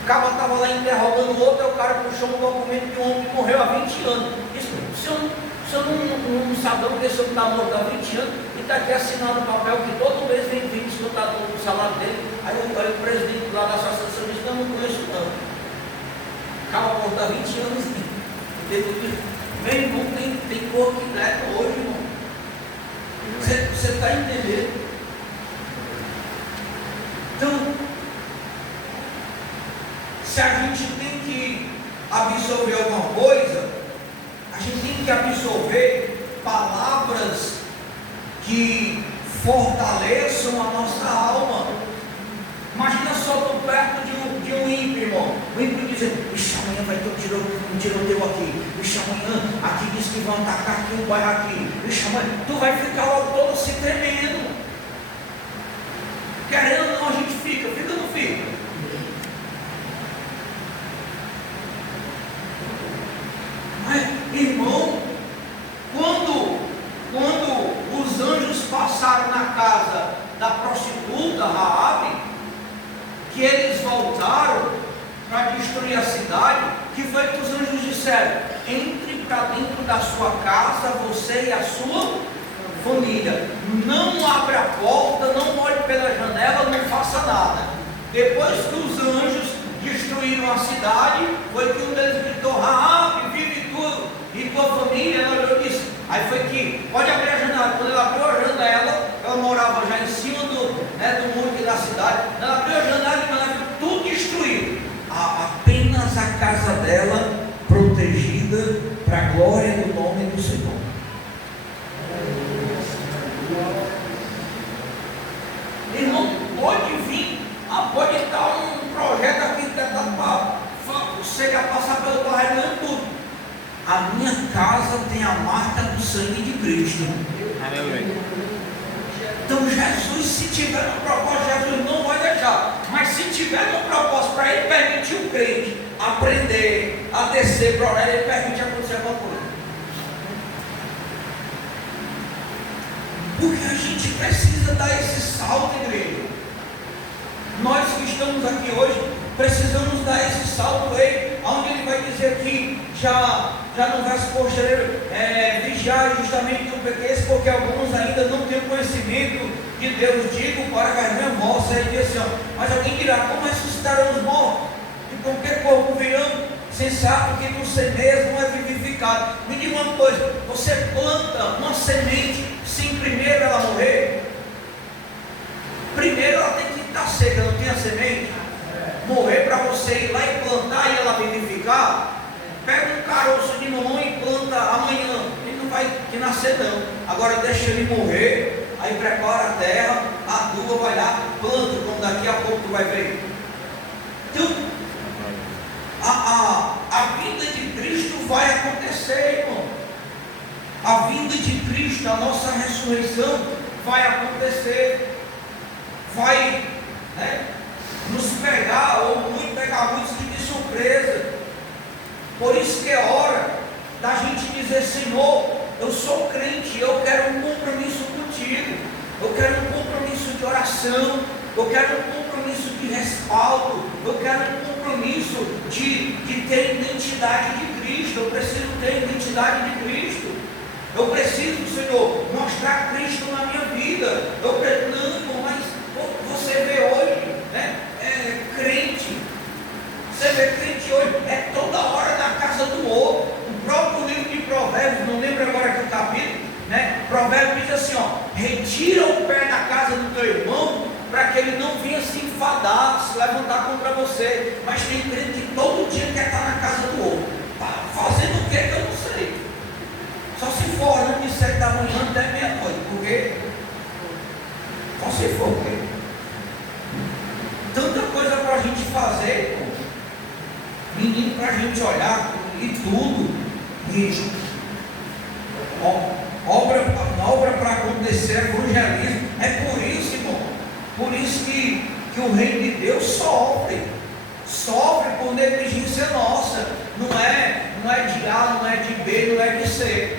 O cara estava lá interrogando o outro, e o cara puxou um documento de um homem que morreu há 20 anos. Isso, o senhor não sabe não que esse homem está morto há 20 anos e está aqui assinando um papel que todo mês vem descontar o salário dele. Aí o presidente lá da associação disse, não conheço não. O cara morto há 20 anos. Meu irmão, tem corpo que neta hoje, irmão. Você está entendendo? Então, se a gente tem que absorver alguma coisa, a gente tem que absorver palavras que fortaleçam a nossa alma. Imagina só estou perto de um ímpio, irmão. O ímpio dizendo, ixi, amanhã vai ter um tiroteio aqui. Ixi, amanhã aqui diz que vão atacar aqui um bairro aqui. Ixi, amanhã, tu vai ficar logo todo se tremendo. Querendo ou não, a gente fica ou não fica? Mas, irmão, quando os anjos passaram na casa da prostituta Raabe, que eles voltaram para destruir a cidade, que foi que os anjos disseram? Entre para dentro da sua casa, você e a sua família. Não abra a porta, não olhe pela janela, não faça nada. Depois que os anjos destruíram a cidade, foi que um deles gritou, Raabe, vive tu e tua família. Ela olhou e disse, aí foi que, pode abrir a janela. Quando ela abriu a janela, ela morava já em cima do muro da cidade. Ela abriu a janela e ela viu tudo destruído. Apenas a casa dela protegida para a glória do nome do Senhor. Irmão, pode vir, pode estar um projeto aqui para você já passar pelo barreiro tudo. A minha casa tem a marca do sangue de Cristo. Então Jesus, se tiver no propósito, Jesus não vai deixar. Mas se tiver no propósito para ele permitir o crente aprender a descer para orar, Ele permite acontecer alguma coisa. Porque a gente precisa dar esse salto, igreja. Nós que estamos aqui hoje, precisamos dar esse salto aí, onde ele vai dizer que já no verso posterior, vigiar justamente não pequeis, porque alguns ainda não têm conhecimento de Deus. Digo para a vergonha vossa, ele diz assim, ó, mas alguém dirá, como ressuscitarão os mortos? E com que corpo virão? Sem saber que tu semeias não é vivificado. Me diga uma coisa, você planta uma semente, sim, primeiro ela morrer? Primeiro ela tem que estar seca, não tem a semente? Morrer para você ir lá e plantar e ela vivificar? Pega um caroço de mamão e planta amanhã, ele não vai nascer não. Agora deixa ele morrer, aí prepara a terra, aduba, vai lá, planta, como daqui a pouco tu vai ver. Então, a vinda de Cristo vai acontecer, irmão. A vinda de Cristo, a nossa ressurreição vai acontecer. Vai, nos pegar, ou pegar muitos de surpresa. Por isso que é hora da gente dizer, Senhor, eu sou crente, eu quero um compromisso contigo, eu quero um compromisso de oração, eu quero um compromisso de respaldo, eu quero um compromisso de ter identidade de Cristo. Eu preciso ter identidade de Cristo. Eu preciso, Senhor, mostrar Cristo na minha vida. Não, mas você vê hoje, crente. Você vê crente hoje, é toda hora na casa do outro. O próprio livro de Provérbios, não lembro agora que capítulo, Provérbios diz assim, ó, retira o pé da casa do teu irmão, para que ele não venha se enfadar, se levantar contra você. Mas tem crente que todo dia quer estar na casa do outro, fazendo o que eu não sei. Só se for antes de 7 da manhã até meia-noite, porque só se for, porque tanta coisa para a gente fazer, menino, para a gente olhar e tudo, e obra para acontecer, evangelismo. É por isso, irmão, por isso que o reino de Deus sofre por negligência nossa. Não é de A, não é de B, não é de C.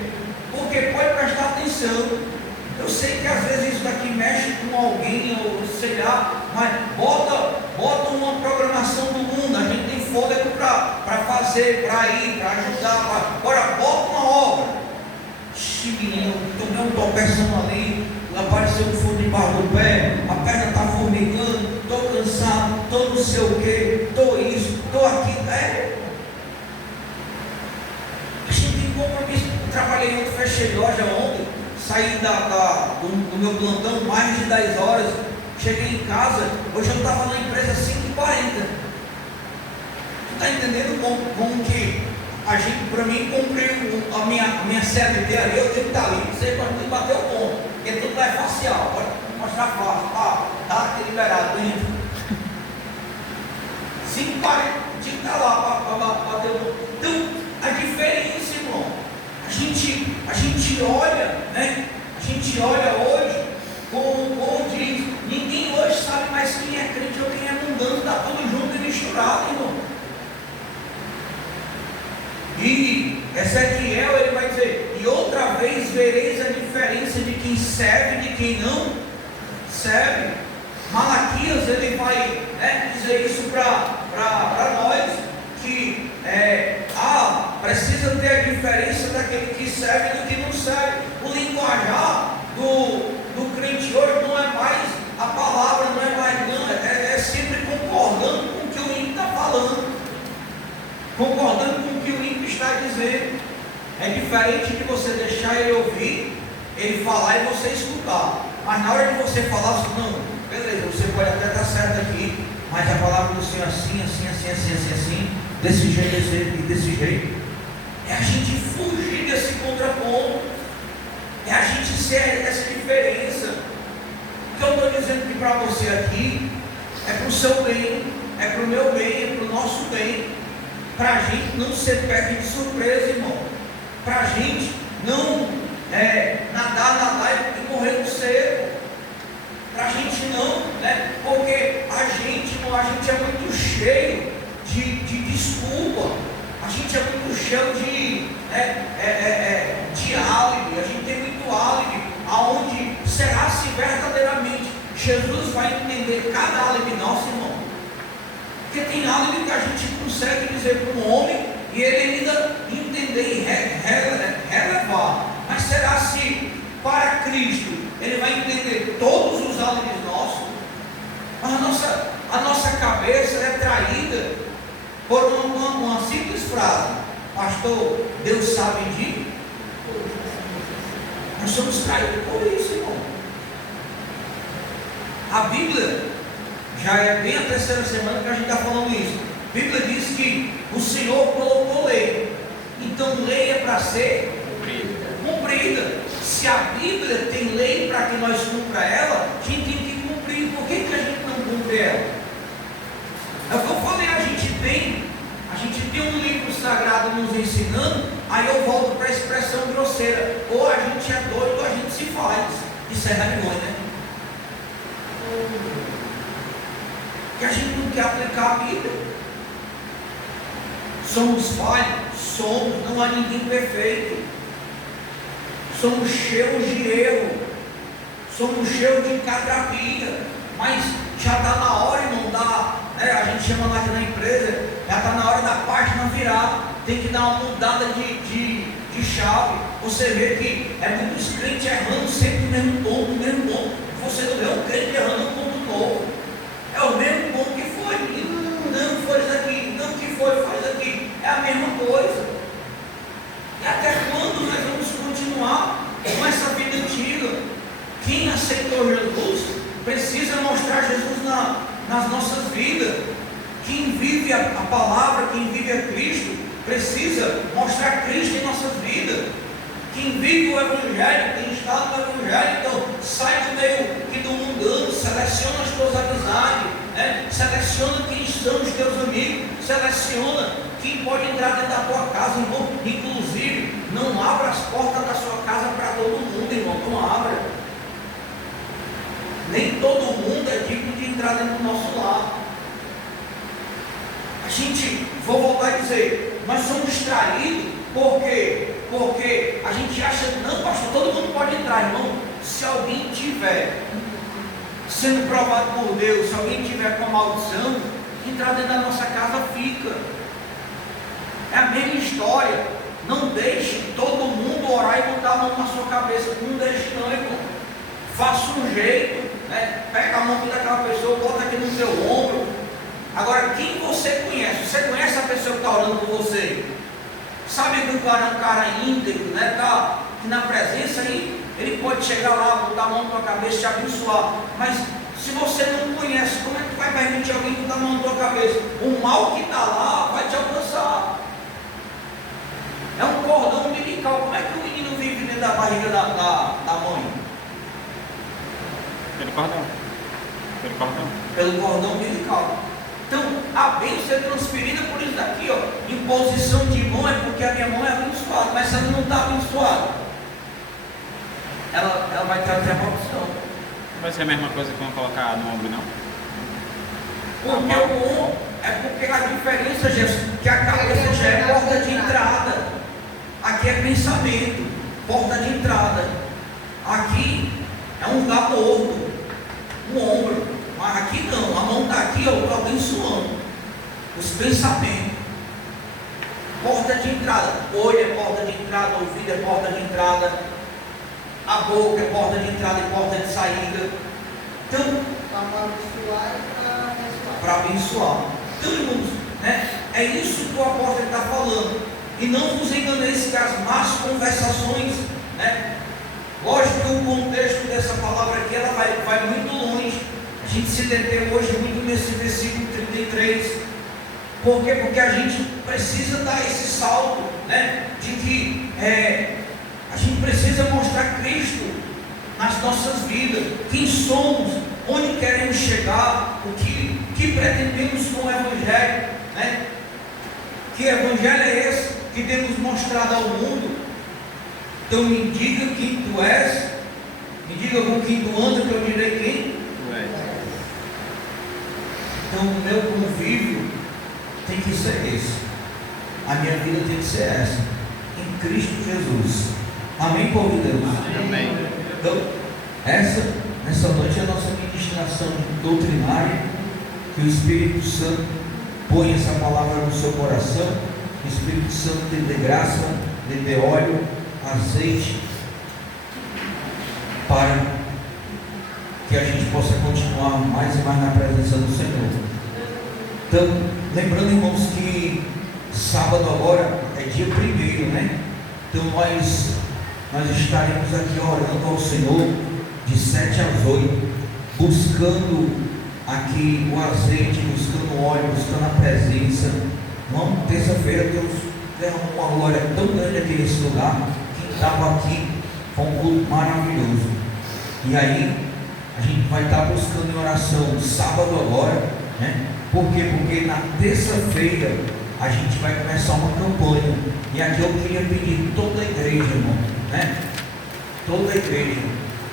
Porque pode prestar atenção. Eu sei que às vezes isso daqui mexe com alguém, ou sei lá, mas bota uma programação do mundo. A gente tem fôlego para fazer, para ir, para ajudar. Agora bota uma obra. Menino, tomei um tropeção ali, apareceu um fundo debaixo do pé, a perna está formigando, estou cansado, estou não sei o que, estou isso, estou aquilo. A gente tem compromisso. Eu trabalhei ontem, fechei loja ontem, saí do meu plantão mais de 10 horas, cheguei em casa, hoje eu estava na empresa 5h40. Tu está entendendo como que a gente, para mim, cumpriu a minha CLT ali, eu tenho que estar ali, você pode bater o ponto, porque tudo é facial, pode mostrar fácil, tá aqui liberado, hein? 5h40, tinha que estar lá para bater o ponto. Então, a diferença, irmão, a gente olha, a gente olha hoje, como diz, ninguém hoje sabe mais quem é crente ou quem é mundano, está tudo junto e misturado, irmão. E Ezequiel, ele vai dizer, e outra vez vereis a diferença de quem serve e de quem não serve. Malaquias, ele vai dizer isso para nós, que precisa ter a diferença daquele que serve e do que não serve. O linguajar do crente hoje não é mais a palavra, não é mais não, é sempre concordando com o que o ímpio está falando, concordando com o que o ímpio está dizendo. É diferente de você deixar ele ouvir, ele falar e você escutar. Mas na hora de você falar, não, beleza, você pode até estar certo aqui, mas a palavra do Senhor assim, desse jeito, desse jeito. É a gente fugir desse contraponto, é a gente ser essa diferença. O que eu estou dizendo aqui para você aqui é para o seu bem, é para o meu bem, é para o nosso bem, para a gente não ser pego de surpresa, irmão, para a gente não nadar e morrer no seco, para a gente não, porque a gente é muito cheio de desculpa. cheio de álibi, a gente tem muito álibi, aonde será se verdadeiramente Jesus vai entender cada álibi nosso, irmão? Porque tem álibi que a gente consegue dizer para um homem e ele ainda entender e relevar, mas será se para Cristo ele vai entender todos os álibis nossos? A nossa cabeça é traída por uma simples frase: pastor, Deus sabe de. Nós somos traídos por isso, irmão. A Bíblia, já é bem a terceira semana que a gente está falando isso. A Bíblia diz que o Senhor colocou lei. Então lei é para ser cumprida. Se a Bíblia tem lei para que nós cumpra ela, a gente tem que cumprir. Por que a gente não cumpre ela? É o que eu falei, a gente tem um livro sagrado nos ensinando, aí eu volto para a expressão grosseira: ou a gente é doido ou a gente se faz. Isso é vergonha, né? Que a gente não quer aplicar a Bíblia. Somos falhos? Somos, não há ninguém perfeito. Somos cheios de erro, somos cheios de cadrapia, mas já está na hora, irmão, a gente chama lá aqui na empresa, já está na hora da página virar, tem que dar uma mudada de chave. Você vê que é muitos crentes errando sempre no mesmo ponto, você não vê um crente errando um ponto novo, é o mesmo ponto que foi, não foi isso aqui, não que foi, faz aqui, é a mesma coisa. E até quando nós vamos continuar com essa vida antiga? Quem aceitou Jesus precisa mostrar Jesus nas nossas vidas. Quem vive a palavra, quem vive a Cristo, precisa mostrar Cristo em nossas vidas. Quem vive o Evangelho, quem está no Evangelho, então sai do meio que do mundano, seleciona as tuas amizades, seleciona quem são os teus amigos, seleciona quem pode entrar dentro da tua casa, irmão. Inclusive, não abra as portas da sua casa para todo mundo, irmão, não abra. Nem todo mundo é digno de entrar dentro do nosso lar. A gente, vou voltar a dizer, nós somos traídos porque a gente acha, não, pastor, todo mundo pode entrar, irmão. Se alguém tiver sendo provado por Deus, se alguém tiver com maldição, entrar dentro da nossa casa fica. É a mesma história. Não deixe todo mundo orar e botar a mão na sua cabeça. Não deixe não, irmão. Faça um jeito, pega a mão daquela pessoa, bota aqui no seu ombro. Agora, quem você conhece? Você conhece a pessoa que está orando por você? Sabe que o cara é um cara íntegro, tá na presença aí, ele pode chegar lá, botar a mão na tua cabeça e te abençoar. Mas se você não conhece, como é que vai permitir alguém botar a mão na tua cabeça? O mal que está lá vai te alcançar. É um cordão umbilical. Como é que o menino vive dentro da barriga da mãe? Pelo cordão umbilical. Então, a bênção é transferida por isso daqui, ó. Imposição de mão é porque a minha mão é abençoada, mas se ela não está abençoada, ela vai trazer a maldição. Não vai ser a mesma coisa que vão colocar no ombro, não? Porque o ombro é porque a diferença, Jesus, que a cabeça já é porta de entrada. Aqui é pensamento, porta de entrada. Aqui é um lugar morto, um ombro. Mas aqui não, a mão está aqui, ó, estou abençoando os pensamentos. Porta de entrada, olho é porta de entrada, ouvido é porta de entrada, a boca é porta de entrada e porta de saída. Então, Para abençoar e para abençoar. Então, irmãos, é isso que o apóstolo está falando. E não vos enganeis que as más conversações, lógico que o contexto dessa palavra aqui ela vai muito longe. A gente se detém hoje muito nesse versículo 33. Por quê? Porque a gente precisa dar esse salto, de que a gente precisa mostrar Cristo nas nossas vidas, quem somos, onde queremos chegar, o que pretendemos com o Evangelho, Que Evangelho é esse que temos mostrado ao mundo? Então me diga quem tu és, me diga com quem tu anda, que eu direi quem tu és. Então o meu convívio tem que ser esse. A minha vida tem que ser essa, em Cristo Jesus. Amém, povo de Deus? Amém. Então, nessa noite é a nossa ministração doutrinária, que o Espírito Santo põe essa palavra no seu coração, que o Espírito Santo lhe dê graça, lhe dê óleo, azeite, para que a gente possa continuar mais e mais na presença do Senhor. Então, lembrando, irmãos, que sábado agora é dia 1º, né? Então nós estaremos aqui orando ao Senhor de 7 às 8, buscando aqui o azeite, buscando o óleo, buscando a presença. Não, terça-feira Deus derramou uma glória tão grande aqui nesse lugar. Quem estava aqui foi um culto maravilhoso. E aí a gente vai estar buscando em oração sábado agora, né? Por quê? Porque na terça-feira a gente vai começar uma campanha. E aqui eu queria pedir toda a igreja, irmão, né? Toda a igreja,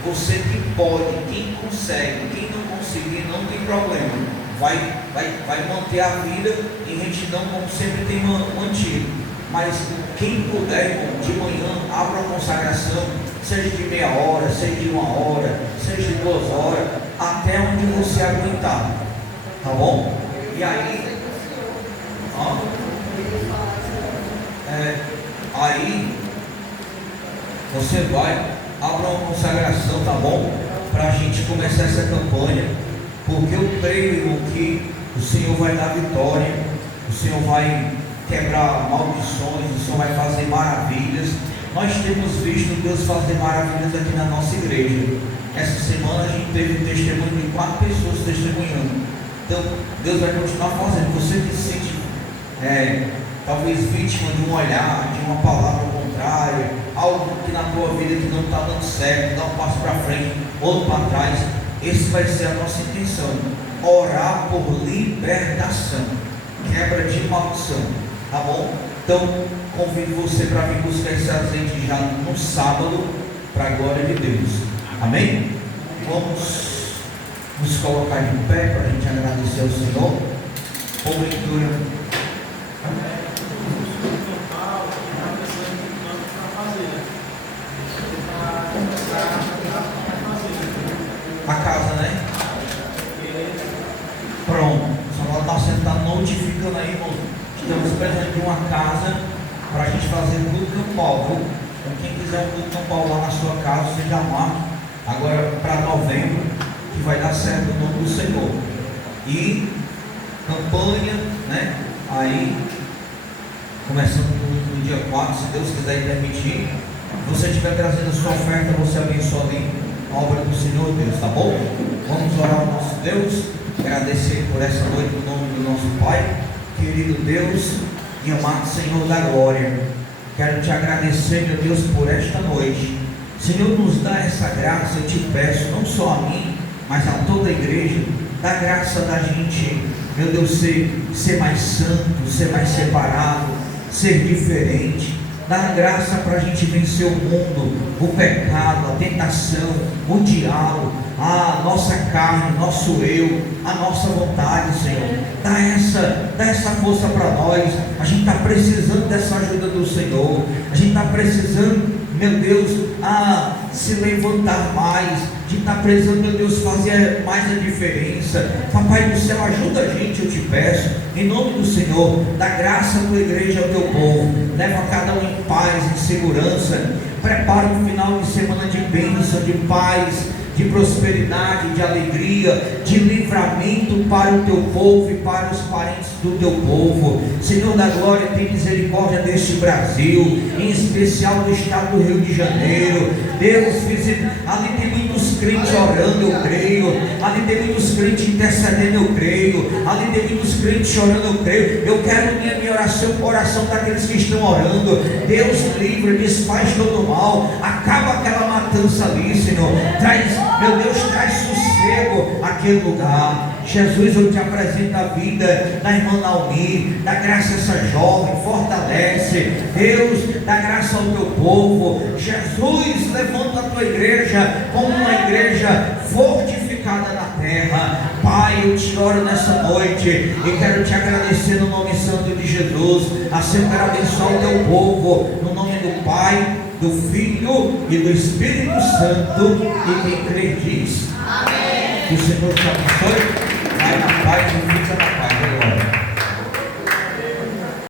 você que pode, quem consegue, quem não conseguir, não tem problema. Vai manter a vida em retidão como sempre tem mantido. Mas quem puder, irmão, de manhã, abra a consagração, seja de meia hora, seja de 1 hora, seja de 2 horas, até onde você aguentar. Tá bom? E aí, aí você vai, abra uma consagração, tá bom? Para a gente começar essa campanha, porque eu creio, irmão, que o Senhor vai dar vitória, o Senhor vai quebrar maldições, o Senhor vai fazer maravilhas. Nós temos visto Deus fazer maravilhas aqui na nossa igreja. Essa semana a gente teve um testemunho de 4 pessoas testemunhando. Então Deus vai continuar fazendo. Você que se sente talvez vítima de um olhar, de uma palavra contrária, algo que na tua vida que não está dando certo, dá um passo para frente, outro para trás. Esse vai ser a nossa intenção, orar por libertação, quebra de maldição, tá bom? Então convido você para vir buscar esse azeite já no sábado, para a glória de Deus. Amém? Vamos nos colocar de pé para a gente agradecer ao Senhor. Porventura, a casa, né? Pronto, só está sentado notificando aí, irmão. Estamos precisando de uma casa para a gente fazer culto campal, viu? Então quem quiser um culto campal lá na sua casa, você já marca agora para novembro, que vai dar certo o nome do Senhor. E campanha, né? Aí, começando no dia 4, se Deus quiser e permitir. Se você estiver trazendo a sua oferta, você abençoa ali a obra do Senhor Deus, tá bom? Vamos orar ao nosso Deus, agradecer por essa noite no nome do nosso Pai, querido Deus e amado Senhor da glória. Quero te agradecer, meu Deus, por esta noite. Senhor, nos dá essa graça, eu te peço, não só a mim, mas a toda a igreja. Dá graça da gente, meu Deus, ser mais santo, ser mais separado, ser diferente. Dá graça para a gente vencer o mundo, o pecado, a tentação, o diabo, a nossa carne, nosso eu, a nossa vontade, Senhor. Dá essa força para nós. A gente está precisando dessa ajuda do Senhor. A gente está precisando, meu Deus, se levantar mais. A gente está precisando, meu Deus, fazer mais a diferença. Papai do céu, ajuda a gente, eu te peço, em nome do Senhor. Dá graça à tua igreja, ao teu povo. Leva cada um em paz, em segurança. Prepara um final de semana de bênção, de paz, de prosperidade, de alegria, de livramento para o teu povo e para os parentes do teu povo. Senhor da glória, tem misericórdia deste Brasil, em especial do estado do Rio de Janeiro. Deus, ali tem muitos crentes orando, eu creio. Ali tem muitos crentes intercedendo, eu creio. Ali tem muitos crentes chorando, eu creio. Eu quero minha oração, o coração daqueles que estão orando. Deus livre, desfaz todo o mal, acaba aquela matança ali, Senhor. Meu Deus, traz sossego àquele lugar. Jesus, eu te apresento a vida da irmã Naomi. Dá graça a essa jovem, fortalece. Deus, dá graça ao teu povo. Jesus, levanta a tua igreja como uma igreja fortificada na terra. Pai, eu te oro nessa noite e quero te agradecer no nome santo de Jesus. Assim eu quero abençoar o teu povo, no nome do Pai, do Filho e do Espírito Santo. E quem crê diz: amém. Que o Senhor te abençoe. Vai na paz e fica na paz.